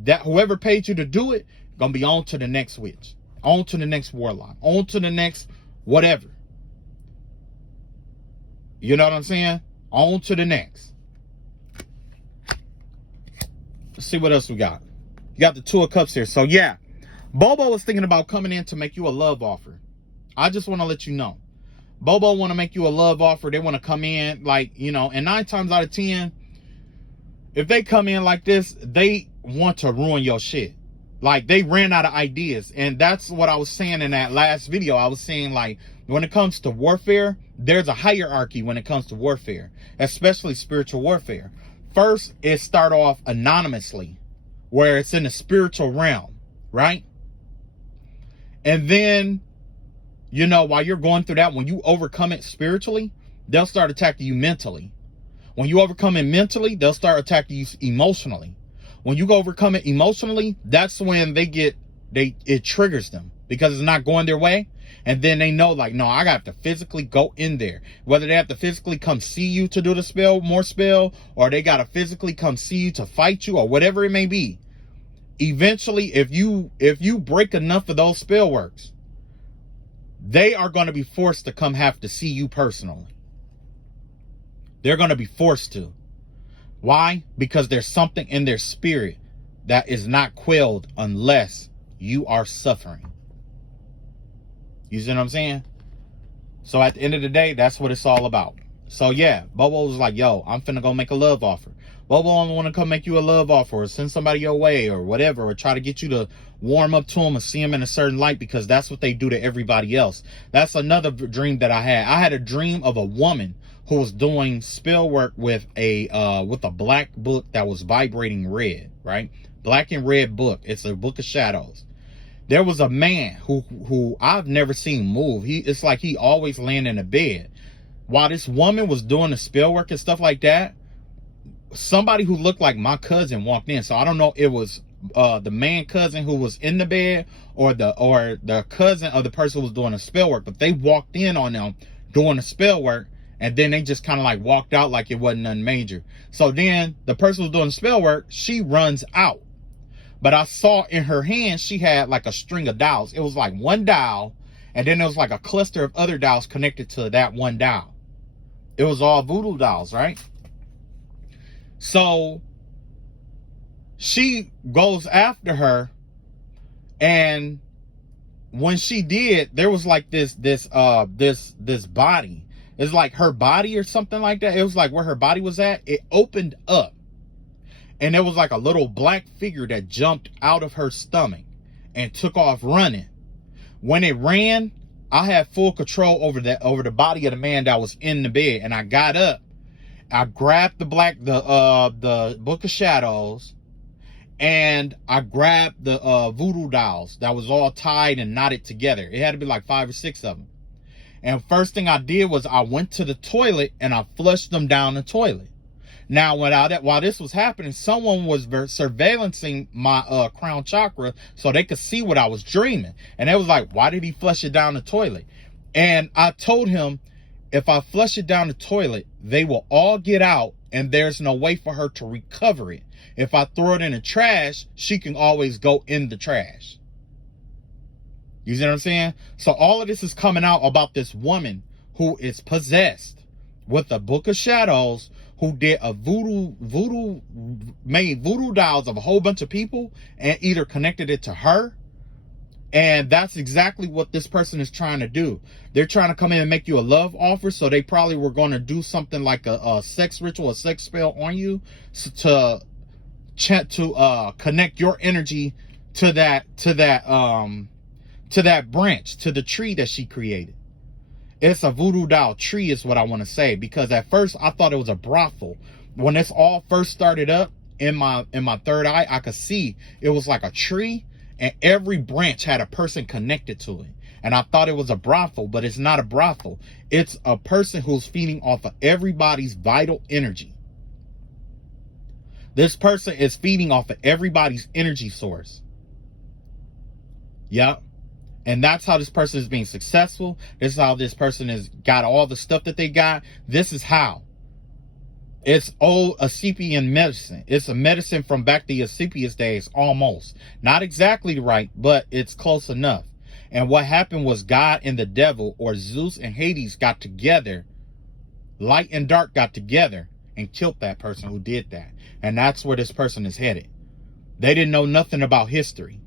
that whoever paid you to do it, gonna be on to the next witch, on to the next warlock, on to the next whatever. You know what I'm saying? On to the next. Let's see what else we got. You got the 2 of Cups here. So yeah, Bobo was thinking about coming in to make you a love offer. I just want to let you know. Bobo want to make you a love offer. They want to come in like, you know, and 9 times out of 10, if they come in like this, they want to ruin your shit. Like, they ran out of ideas. And that's what I was saying in that last video. I was saying, like, when it comes to warfare, there's a hierarchy when it comes to warfare, especially spiritual warfare. First, it start off anonymously, where it's in the spiritual realm, right? And then, you know, while you're going through that, when you overcome it spiritually, they'll start attacking you mentally. When you overcome it mentally, they'll start attacking you emotionally. When you overcome it emotionally, that's when it triggers them because it's not going their way. And then they know, like, no, I got to physically go in there. Whether they have to physically come see you to do the spell, more spell, or they got to physically come see you to fight you, or whatever it may be. Eventually, if you break enough of those spell works, they are going to be forced to come have to see you personally. They're going to be forced to. Why? Because there's something in their spirit that is not quelled unless you are suffering. You see what I'm saying? So at the end of the day, that's what it's all about. So yeah, Bobo was like, yo, I'm finna go make a love offer. Bobo only want to come make you a love offer or send somebody your way or whatever, or try to get you to warm up to them and see them in a certain light, because that's what they do to everybody else. That's another dream that I had. I had a dream of a woman who was doing spell work with a black book that was vibrating red, right? Black and red book. It's a book of shadows. There was a man who I've never seen move. It's like he always laying in a bed. While this woman was doing the spell work and stuff like that, somebody who looked like my cousin walked in. So I don't know, it was the man cousin who was in the bed or the cousin of the person who was doing the spell work, but they walked in on them doing the spell work, and then they just kind of like walked out like it wasn't nothing major. So then the person who was doing the spell work, she runs out. But I saw in her hand, she had like a string of dials. It was like one dial, and then there was like a cluster of other dials connected to that one dial. It was all voodoo dials, right? So she goes after her, and when she did, there was like this body. It's like her body or something like that. It was like where her body was at. It opened up. And there was like a little black figure that jumped out of her stomach and took off running. When it ran, I had full control over the body of the man that was in the bed. And I got up. I grabbed the Book of Shadows, and I grabbed the voodoo dolls that was all tied and knotted together. It had to be like 5 or 6 of them. And first thing I did was I went to the toilet and I flushed them down the toilet. Now, while this was happening, someone was surveillancing my crown chakra so they could see what I was dreaming. And they was like, why did he flush it down the toilet? And I told him, if I flush it down the toilet, they will all get out and there's no way for her to recover it. If I throw it in the trash, she can always go in the trash. You see what I'm saying? So all of this is coming out about this woman who is possessed with the Book of Shadows, who did made voodoo dolls of a whole bunch of people and either connected it to her. And that's exactly what this person is trying to do. They're trying to come in and make you a love offer. So they probably were going to do something like a sex ritual, a sex spell on you to connect your energy to that branch, to the tree that she created. It's a voodoo doll tree is what I want to say, because at first I thought it was a brothel. When this all first started up in my third eye, I could see it was like a tree and every branch had a person connected to it. And I thought it was a brothel, but it's not a brothel. It's a person who's feeding off of everybody's vital energy. This person is feeding off of everybody's energy source. Yep. And that's how this person is being successful. This is how this person has got all the stuff that they got. This is how. It's old Asclepian medicine. It's a medicine from back the Asclepius days, almost. Not exactly right, but it's close enough. And what happened was God and the devil, or Zeus and Hades, got together. Light and dark got together and killed that person who did that. And that's where this person is headed. They didn't know nothing about history.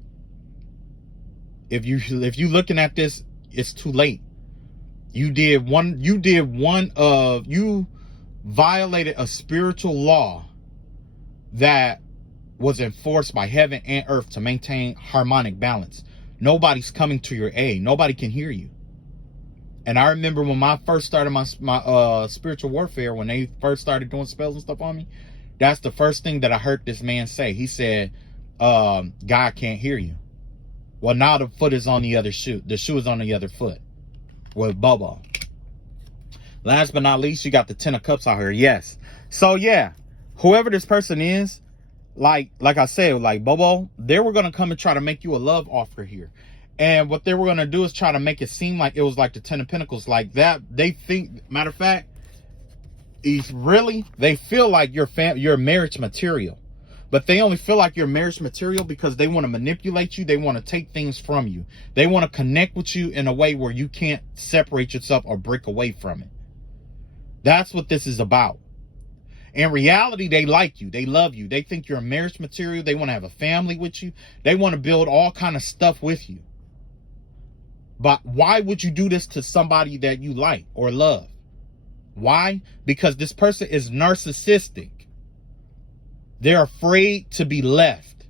If you looking at this, it's too late. You violated a spiritual law that was enforced by heaven and earth to maintain harmonic balance. Nobody's coming to your aid. Nobody can hear you. And I remember when I first started my spiritual warfare, when they first started doing spells and stuff on me, that's the first thing that I heard this man say. He said, God can't hear you. Well, now the foot is on the other shoe. The shoe is on the other foot with Bobo. Last but not least, you got the 10 of cups out here. Yes. So yeah, whoever this person is, like I said, like Bobo, they were going to come and try to make you a love offer here. And what they were going to do is try to make it seem like it was like the 10 of Pentacles, like that. They think, matter of fact, they feel like you're marriage material. But they only feel like you're marriage material because they want to manipulate you. They want to take things from you. They want to connect with you in a way where you can't separate yourself or break away from it. That's what this is about. In reality, they like you. They love you. They think you're marriage material. They want to have a family with you. They want to build all kind of stuff with you. But why would you do this to somebody that you like or love? Why? Because this person is narcissistic. They're afraid to be left.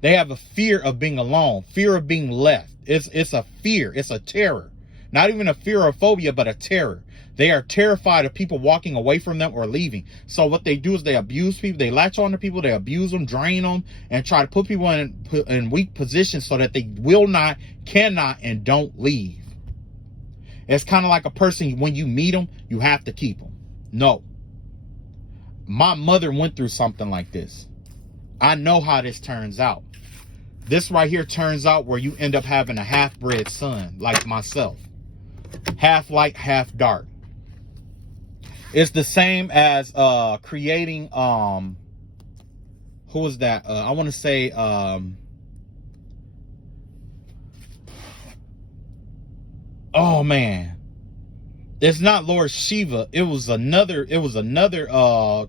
They have a fear of being alone, fear of being left. It's a fear. It's a terror. Not even a fear or phobia, but a terror. They are terrified of people walking away from them or leaving. So what they do is they abuse people. They latch on to people. They abuse them, drain them, and try to put people in weak positions so that they will not, cannot, and don't leave. It's kind of like a person, when you meet them, you have to keep them. No. My mother went through something like this. I know how this turns out. This right here turns out where you end up having a half-bred son, like myself. Half light, half dark. It's the same as creating, who was that? I want to say, oh man. It's not Lord Shiva. It was another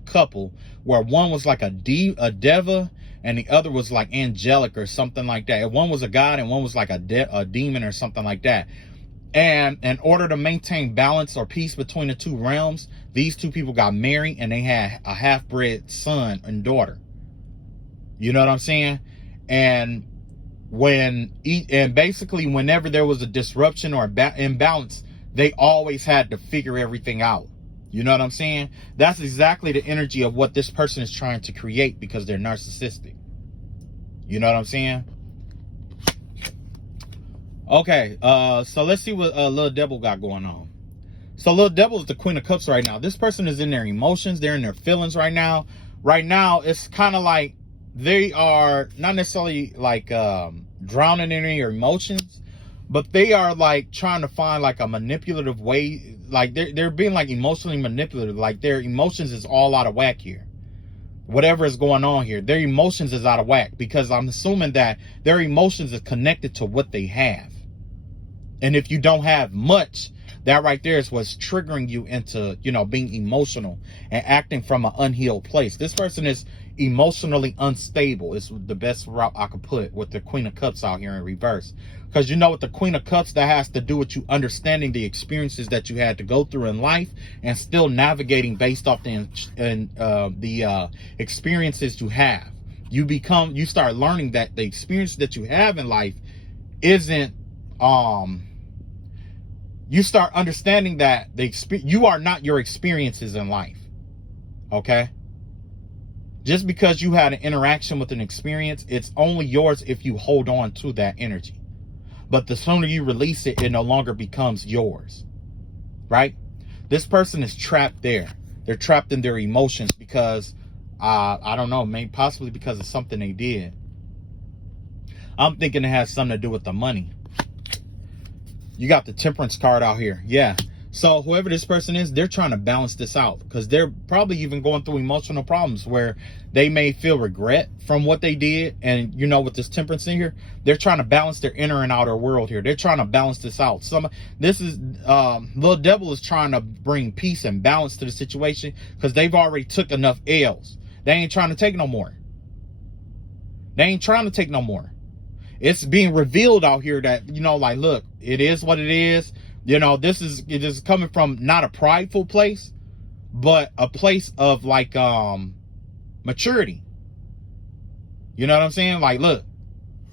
couple where one was like a deva and the other was like angelic or something like that. And one was a god and one was like a demon or something like that. And in order to maintain balance or peace between the two realms, these two people got married and they had a half-bred son and daughter. You know what I'm saying? And basically whenever there was a disruption or imbalance, they always had to figure everything out. You know what I'm saying? That's exactly the energy of what this person is trying to create because they're narcissistic. You know what I'm saying? Okay, so let's see what Little Devil got going on. So Little Devil is the Queen of Cups right now. This person is in their emotions. They're in their feelings right now. Right now, it's kind of like they are not necessarily like drowning in their emotions, but they are like trying to find like a manipulative way. Like they're being like emotionally manipulative. Like their emotions is all out of whack here. Whatever is going on here, their emotions is out of whack because I'm assuming that their emotions is connected to what they have. And if you don't have much, that right there is what's triggering you into, you know, being emotional and acting from an unhealed place. This person is emotionally unstable. It's the best route I could put with the Queen of Cups out here in reverse. Because you know, with the Queen of Cups, that has to do with you understanding the experiences that you had to go through in life and still navigating based off the experiences you have. You start learning that the experience that you have in life isn't, you start understanding that you are not your experiences in life. Okay? Just because you had an interaction with an experience, it's only yours if you hold on to that energy. But the sooner you release it, it no longer becomes yours. Right? This person is trapped there. They're trapped in their emotions because, I don't know, maybe possibly because of something they did. I'm thinking it has something to do with the money. You got the Temperance card out here. Yeah. So whoever this person is, they're trying to balance this out because they're probably even going through emotional problems where they may feel regret from what they did. And, you know, with this Temperance in here, they're trying to balance their inner and outer world here. They're trying to balance this out. Little Devil is trying to bring peace and balance to the situation because they've already took enough L's. They ain't trying to take no more. They ain't trying to take no more. It's being revealed out here that, you know, like, look, it is what it is. You know, it is coming from not a prideful place, but a place of like maturity. You know what I'm saying? Like, look,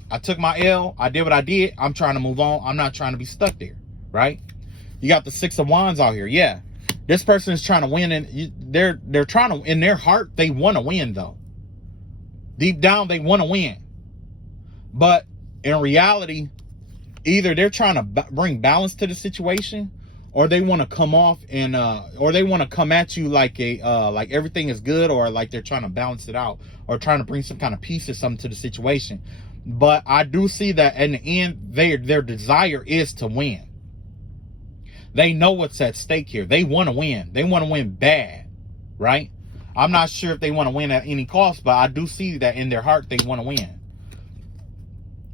I took my L, I did what I did, I'm trying to move on, I'm not trying to be stuck there, right? You got the Six of Wands out here. Yeah. This person is trying to win, and they're trying to, in their heart, they want to win though. Deep down, they want to win. But in reality, either they're trying to bring balance to the situation, or they want to come off and or they want to come at you like like everything is good, or like they're trying to balance it out, or trying to bring some kind of peace or something to the situation. But I do see that in the end, their desire is to win. They know what's at stake here. They want to win. They want to win bad, right? I'm not sure if they want to win at any cost, but I do see that in their heart they want to win.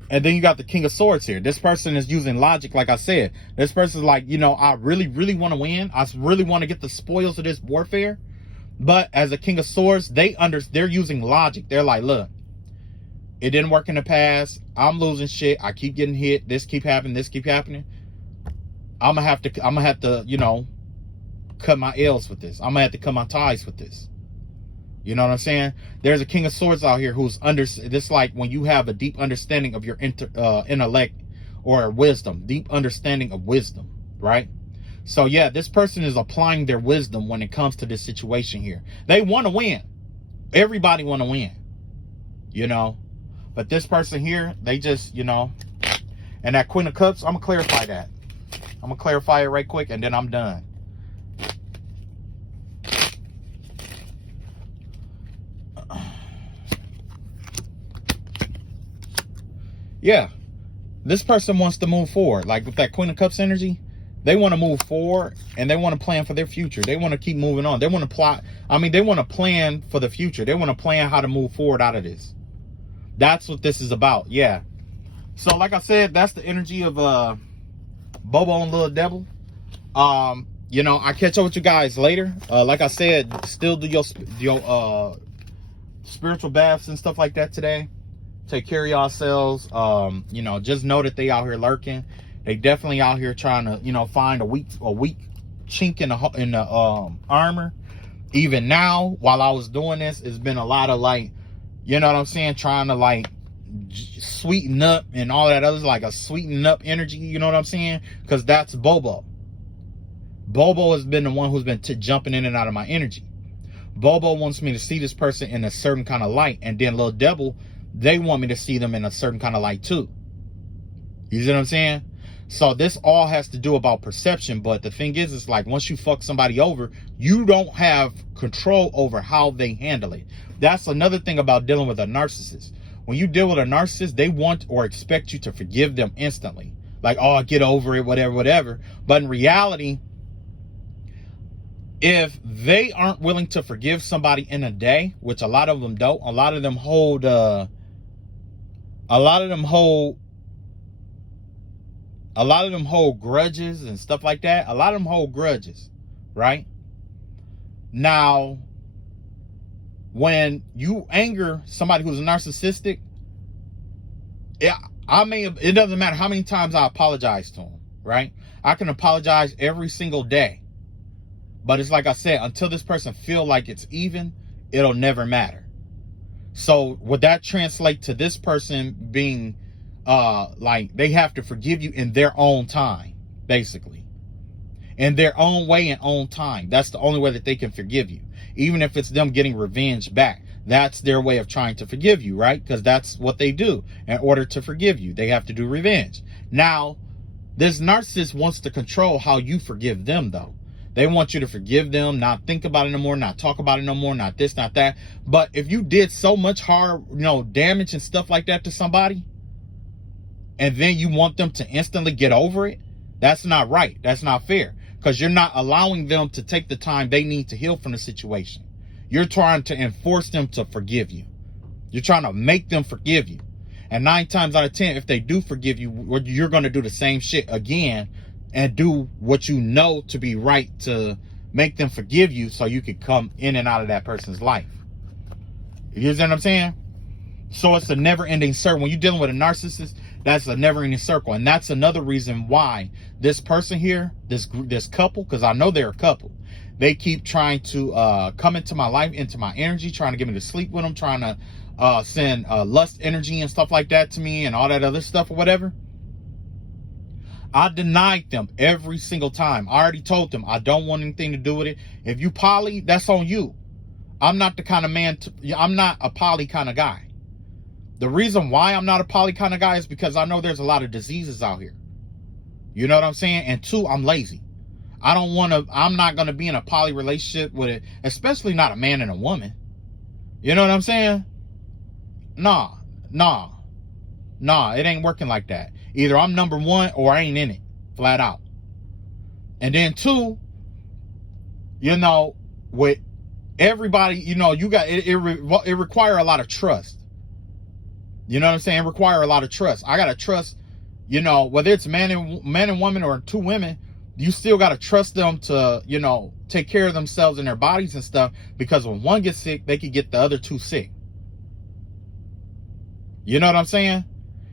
And then you got the King of Swords here. This person is using logic, like I said. This person's like, you know, I really, really want to win. I really want to get the spoils of this warfare. But as a King of Swords, they're using logic. They're like, look, it didn't work in the past. I'm losing shit. I keep getting hit. This keep happening. This keep happening. I'm gonna have to, you know, cut my L's with this. I'm gonna have to cut my ties with this. You know what I'm saying? There's a King of Swords out here who's this, like when you have a deep understanding of your intellect or wisdom, deep understanding of wisdom, right? So yeah, this person is applying their wisdom when it comes to this situation here. They want to win. Everybody want to win, you know. But this person here, they just, you know, and that Queen of Cups, I'm gonna clarify that. I'm gonna clarify it right quick, and then I'm done. Yeah, this person wants to move forward. Like with that Queen of Cups energy, they want to move forward, and they want to plan for their future. They want to keep moving on. They want to plot. I mean, they want to plan for the future. They want to plan how to move forward out of this. That's what this is about. Yeah. So like I said, that's the energy of Bobo and Little Devil. You know, I catch up with you guys later. Like I said, still do your spiritual baths and stuff like that today. Take care of yourselves. You know, just know that they out here lurking. They definitely out here trying to, you know, find a weak chink in the armor. Even now, while I was doing this, it's been a lot of like, you know what I'm saying, trying to like sweeten up and all that other, like a sweeten up energy, you know what I'm saying? Because that's Bobo. Bobo has been the one who's been jumping in and out of my energy. Bobo wants me to see this person in a certain kind of light, and then Little Devil, they want me to see them in a certain kind of light too. You see what I'm saying? So this all has to do about perception, but the thing is, it's like once you fuck somebody over, you don't have control over how they handle it. That's another thing about dealing with a narcissist. When you deal with a narcissist, they want or expect you to forgive them instantly. Like, oh, get over it, whatever, whatever. But in reality, if they aren't willing to forgive somebody in a day, which a lot of them don't, a lot of them hold grudges and stuff like that. A lot of them hold grudges, right? Now, when you anger somebody who's narcissistic, it doesn't matter how many times I apologize to them, right? I can apologize every single day. But it's like I said, until this person feel like it's even, it'll never matter. So would that translate to this person being like they have to forgive you in their own time, basically, in their own way and own time? That's the only way that they can forgive you, even if it's them getting revenge back. That's their way of trying to forgive you, right? Because that's what they do. In order to forgive you, they have to do revenge. Now, this narcissist wants to control how you forgive them, though. They want you to forgive them, not think about it no more, not talk about it no more, not this, not that. But if you did so much hard, you know, damage and stuff like that to somebody, and then you want them to instantly get over it, that's not right. That's not fair. Because you're not allowing them to take the time they need to heal from the situation. You're trying to enforce them to forgive you. You're trying to make them forgive you. And 9 times out of 10, if they do forgive you, you're going to do the same shit again and do what you know to be right to make them forgive you so you can come in and out of that person's life. You see what I'm saying? So it's a never-ending circle. When you're dealing with a narcissist, that's a never-ending circle. And that's another reason why this person here, this couple, because I know they're a couple, they keep trying to come into my life, into my energy, trying to get me to sleep with them, trying to send lust energy and stuff like that to me and all that other stuff or whatever. I denied them every single time. I already told them I don't want anything to do with it. If you poly, that's on you. I'm not the kind of man I'm not a poly kind of guy. The reason why I'm not a poly kind of guy is because I know there's a lot of diseases out here. You know what I'm saying? And two, I'm lazy. I'm not going to be in a poly relationship with it, especially not a man and a woman. You know what I'm saying? Nah, it ain't working like that. Either I'm number one or I ain't in it, flat out. And then two, you know, with everybody, you know, you got it require a lot of trust. You know what I'm saying? It require a lot of trust. I gotta trust, you know, whether it's man and woman or two women, you still gotta trust them to, you know, take care of themselves and their bodies and stuff, because when one gets sick, they could get the other two sick. You know what I'm saying?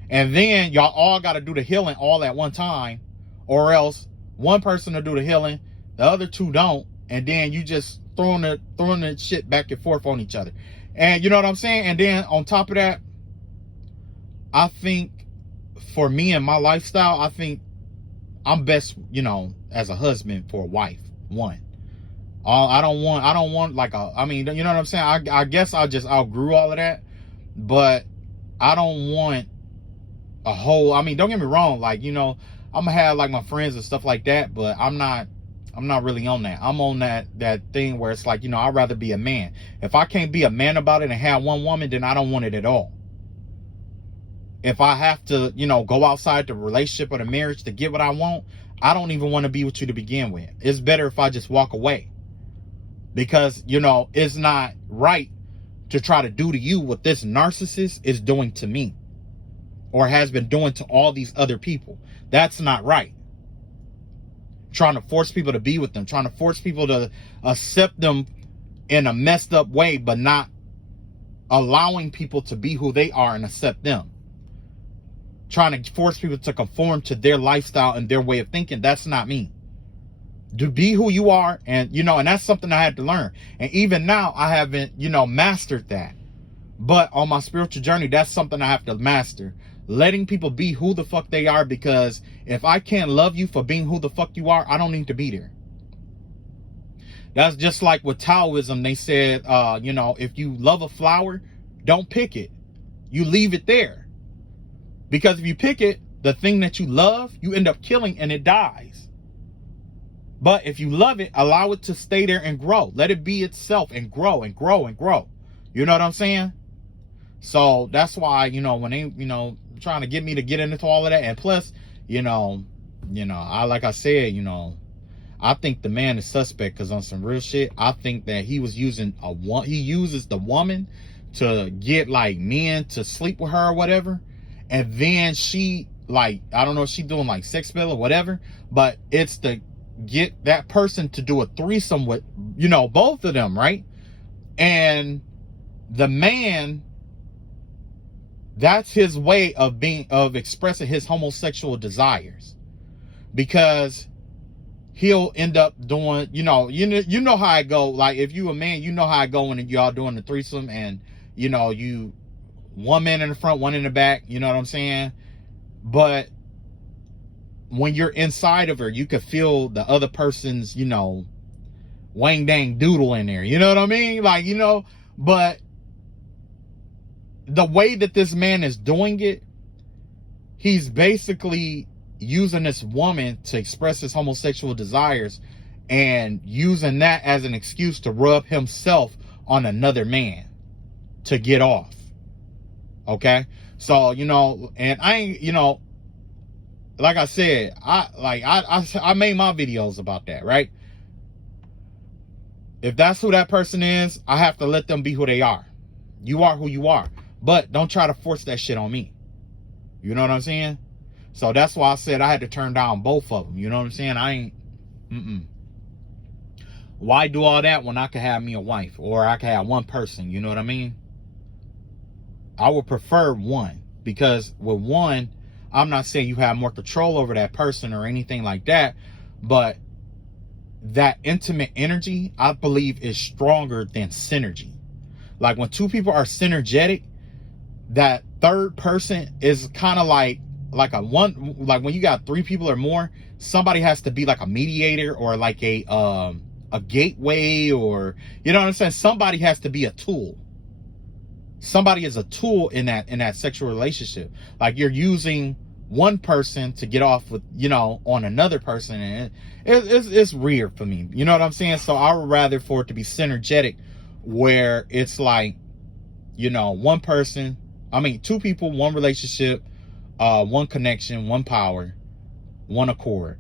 And then y'all all gotta do the healing all at one time, or else one person will do the healing, the other two don't, and then you just throwing the shit back and forth on each other. And you know what I'm saying? And then on top of that, I think for me and my lifestyle, I think I'm best, you know, as a husband for a wife. One, I don't want like I mean, you know what I'm saying? I guess I just outgrew all of that, but I don't want a whole, I mean, don't get me wrong, like, you know, I'm gonna have like my friends and stuff like that, but I'm not really on that. I'm on that thing where it's like, you know, I'd rather be a man. If I can't be a man about it and have one woman, then I don't want it at all. If I have to, you know, go outside the relationship or the marriage to get what I want, I don't even want to be with you to begin with. It's better if I just walk away, because, you know, it's not right to try to do to you what this narcissist is doing to me, or has been doing to all these other people. That's not right. Trying to force people to be with them, trying to force people to accept them in a messed up way, but not allowing people to be who they are and accept them. Trying to force people to conform to their lifestyle and their way of thinking. That's not me. To be who you are, and, you know, and that's something I had to learn. And even now, I haven't, you know, mastered that. But on my spiritual journey, that's something I have to master. Letting people be who the fuck they are, because if I can't love you for being who the fuck you are, I don't need to be there. That's just like with Taoism. They said, you know, if you love a flower, don't pick it. You leave it there. Because if you pick it, the thing that you love, you end up killing and it dies. But if you love it, allow it to stay there and grow. Let it be itself and grow and grow and grow. You know what I'm saying? So that's why, you know, when they, you know, trying to get me to get into all of that. And plus, you know, like I said, you know, I think the man is suspect, because on some real shit, I think that he was using he uses the woman to get like men to sleep with her or whatever. And then she, like, I don't know if she's doing like sex bill or whatever, but it's to get that person to do a threesome with, you know, both of them, right? And the man, that's his way of expressing his homosexual desires, because he'll end up doing, you know how I go. Like, if you a man, you know how I go when y'all doing the threesome, and, you know, you one man in the front, one in the back, you know what I'm saying? But when you're inside of her, you can feel the other person's, you know, wang dang doodle in there. You know what I mean? Like, you know, but the way that this man is doing it, he's basically using this woman to express his homosexual desires, and using that as an excuse to rub himself on another man to get off. Okay? So, you know, and I ain't, you know, like I said, I made my videos about that, right? If that's who that person is, I have to let them be who they are. You are who you are. But don't try to force that shit on me. You know what I'm saying? So that's why I said I had to turn down both of them. You know what I'm saying? I ain't, Why do all that when I could have me a wife, or I could have one person? You know what I mean? I would prefer one, because with one, I'm not saying you have more control over that person or anything like that, but that intimate energy, I believe, is stronger than synergy. Like, when two people are synergetic, that third person is kind of like like when you got 3 people or more, somebody has to be like a mediator or like a gateway, or you know what I'm saying? Somebody has to be a tool. Somebody is a tool in that sexual relationship. Like you're using one person to get off with, you know, on another person, and it's weird for me. You know what I'm saying? So I would rather for it to be synergetic, where it's like, you know, one person, I mean 2 people, one relationship, one connection, one power, one accord.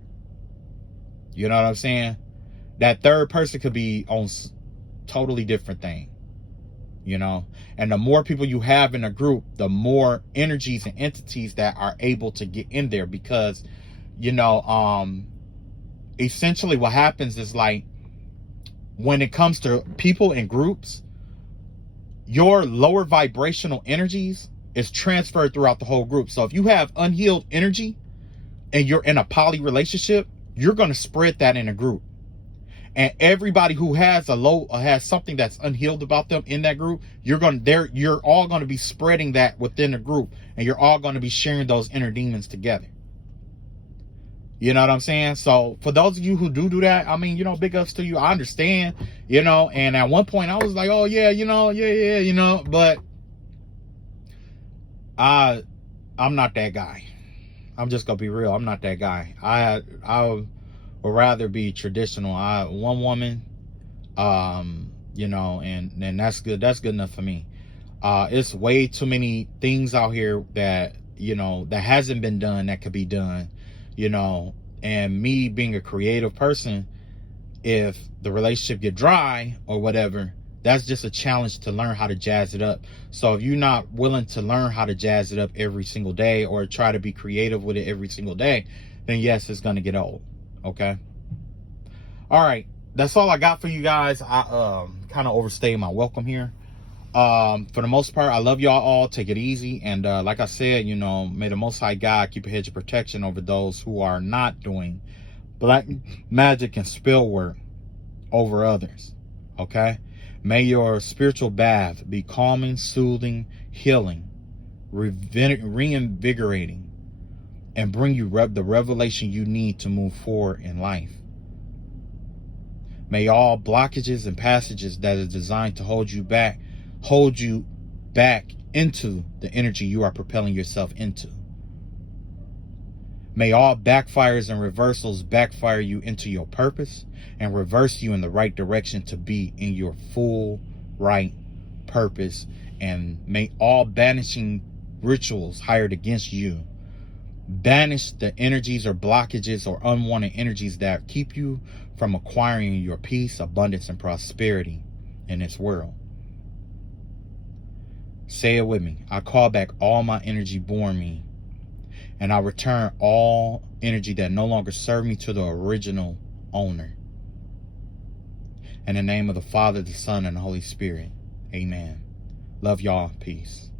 You know what I'm saying? That third person could be on totally different thing, you know. And the more people you have in a group, the more energies and entities that are able to get in there, because, you know, essentially what happens is, like, when it comes to people in groups, your lower vibrational energies is transferred throughout the whole group. So if you have unhealed energy and you're in a poly relationship, you're going to spread that in a group. And everybody who has has something that's unhealed about them in that group, you're all going to be spreading that within the group, and you're all going to be sharing those inner demons together. You know what I'm saying? So for those of you who do that, I mean, you know, big ups to you. I understand, you know, and at one point I was like, oh yeah, you know, yeah, you know, but I'm not that guy. I'm just gonna be real. I'm not that guy. I would rather be traditional. One woman, you know, and that's good. That's good enough for me. It's way too many things out here that, you know, that hasn't been done that could be done, you know. And me being a creative person, if the relationship get dry or whatever, that's just a challenge to learn how to jazz it up. So if you're not willing to learn how to jazz it up every single day, or try to be creative with it every single day, then yes, it's gonna get old. Okay. All right, that's all I got for you guys. I kind of overstayed my welcome here. For the most part, I love y'all all. Take it easy, and like I said, you know, may the Most High God keep a hedge of protection over those who are not doing black magic and spell work over others. Okay. May your spiritual bath be calming, soothing, healing, reinvigorating, and bring you the revelation you need to move forward in life. May all blockages and passages that are designed to hold you back into the energy you are propelling yourself into. May all backfires and reversals backfire you into your purpose and reverse you in the right direction to be in your full right purpose. And may all banishing rituals hired against you banish the energies or blockages or unwanted energies that keep you from acquiring your peace, abundance, and prosperity in this world. Say it with me. I call back all my energy born me, and I return all energy that no longer serve me to the original owner. In the name of the Father, the Son, and the Holy Spirit. Amen. Love y'all. Peace.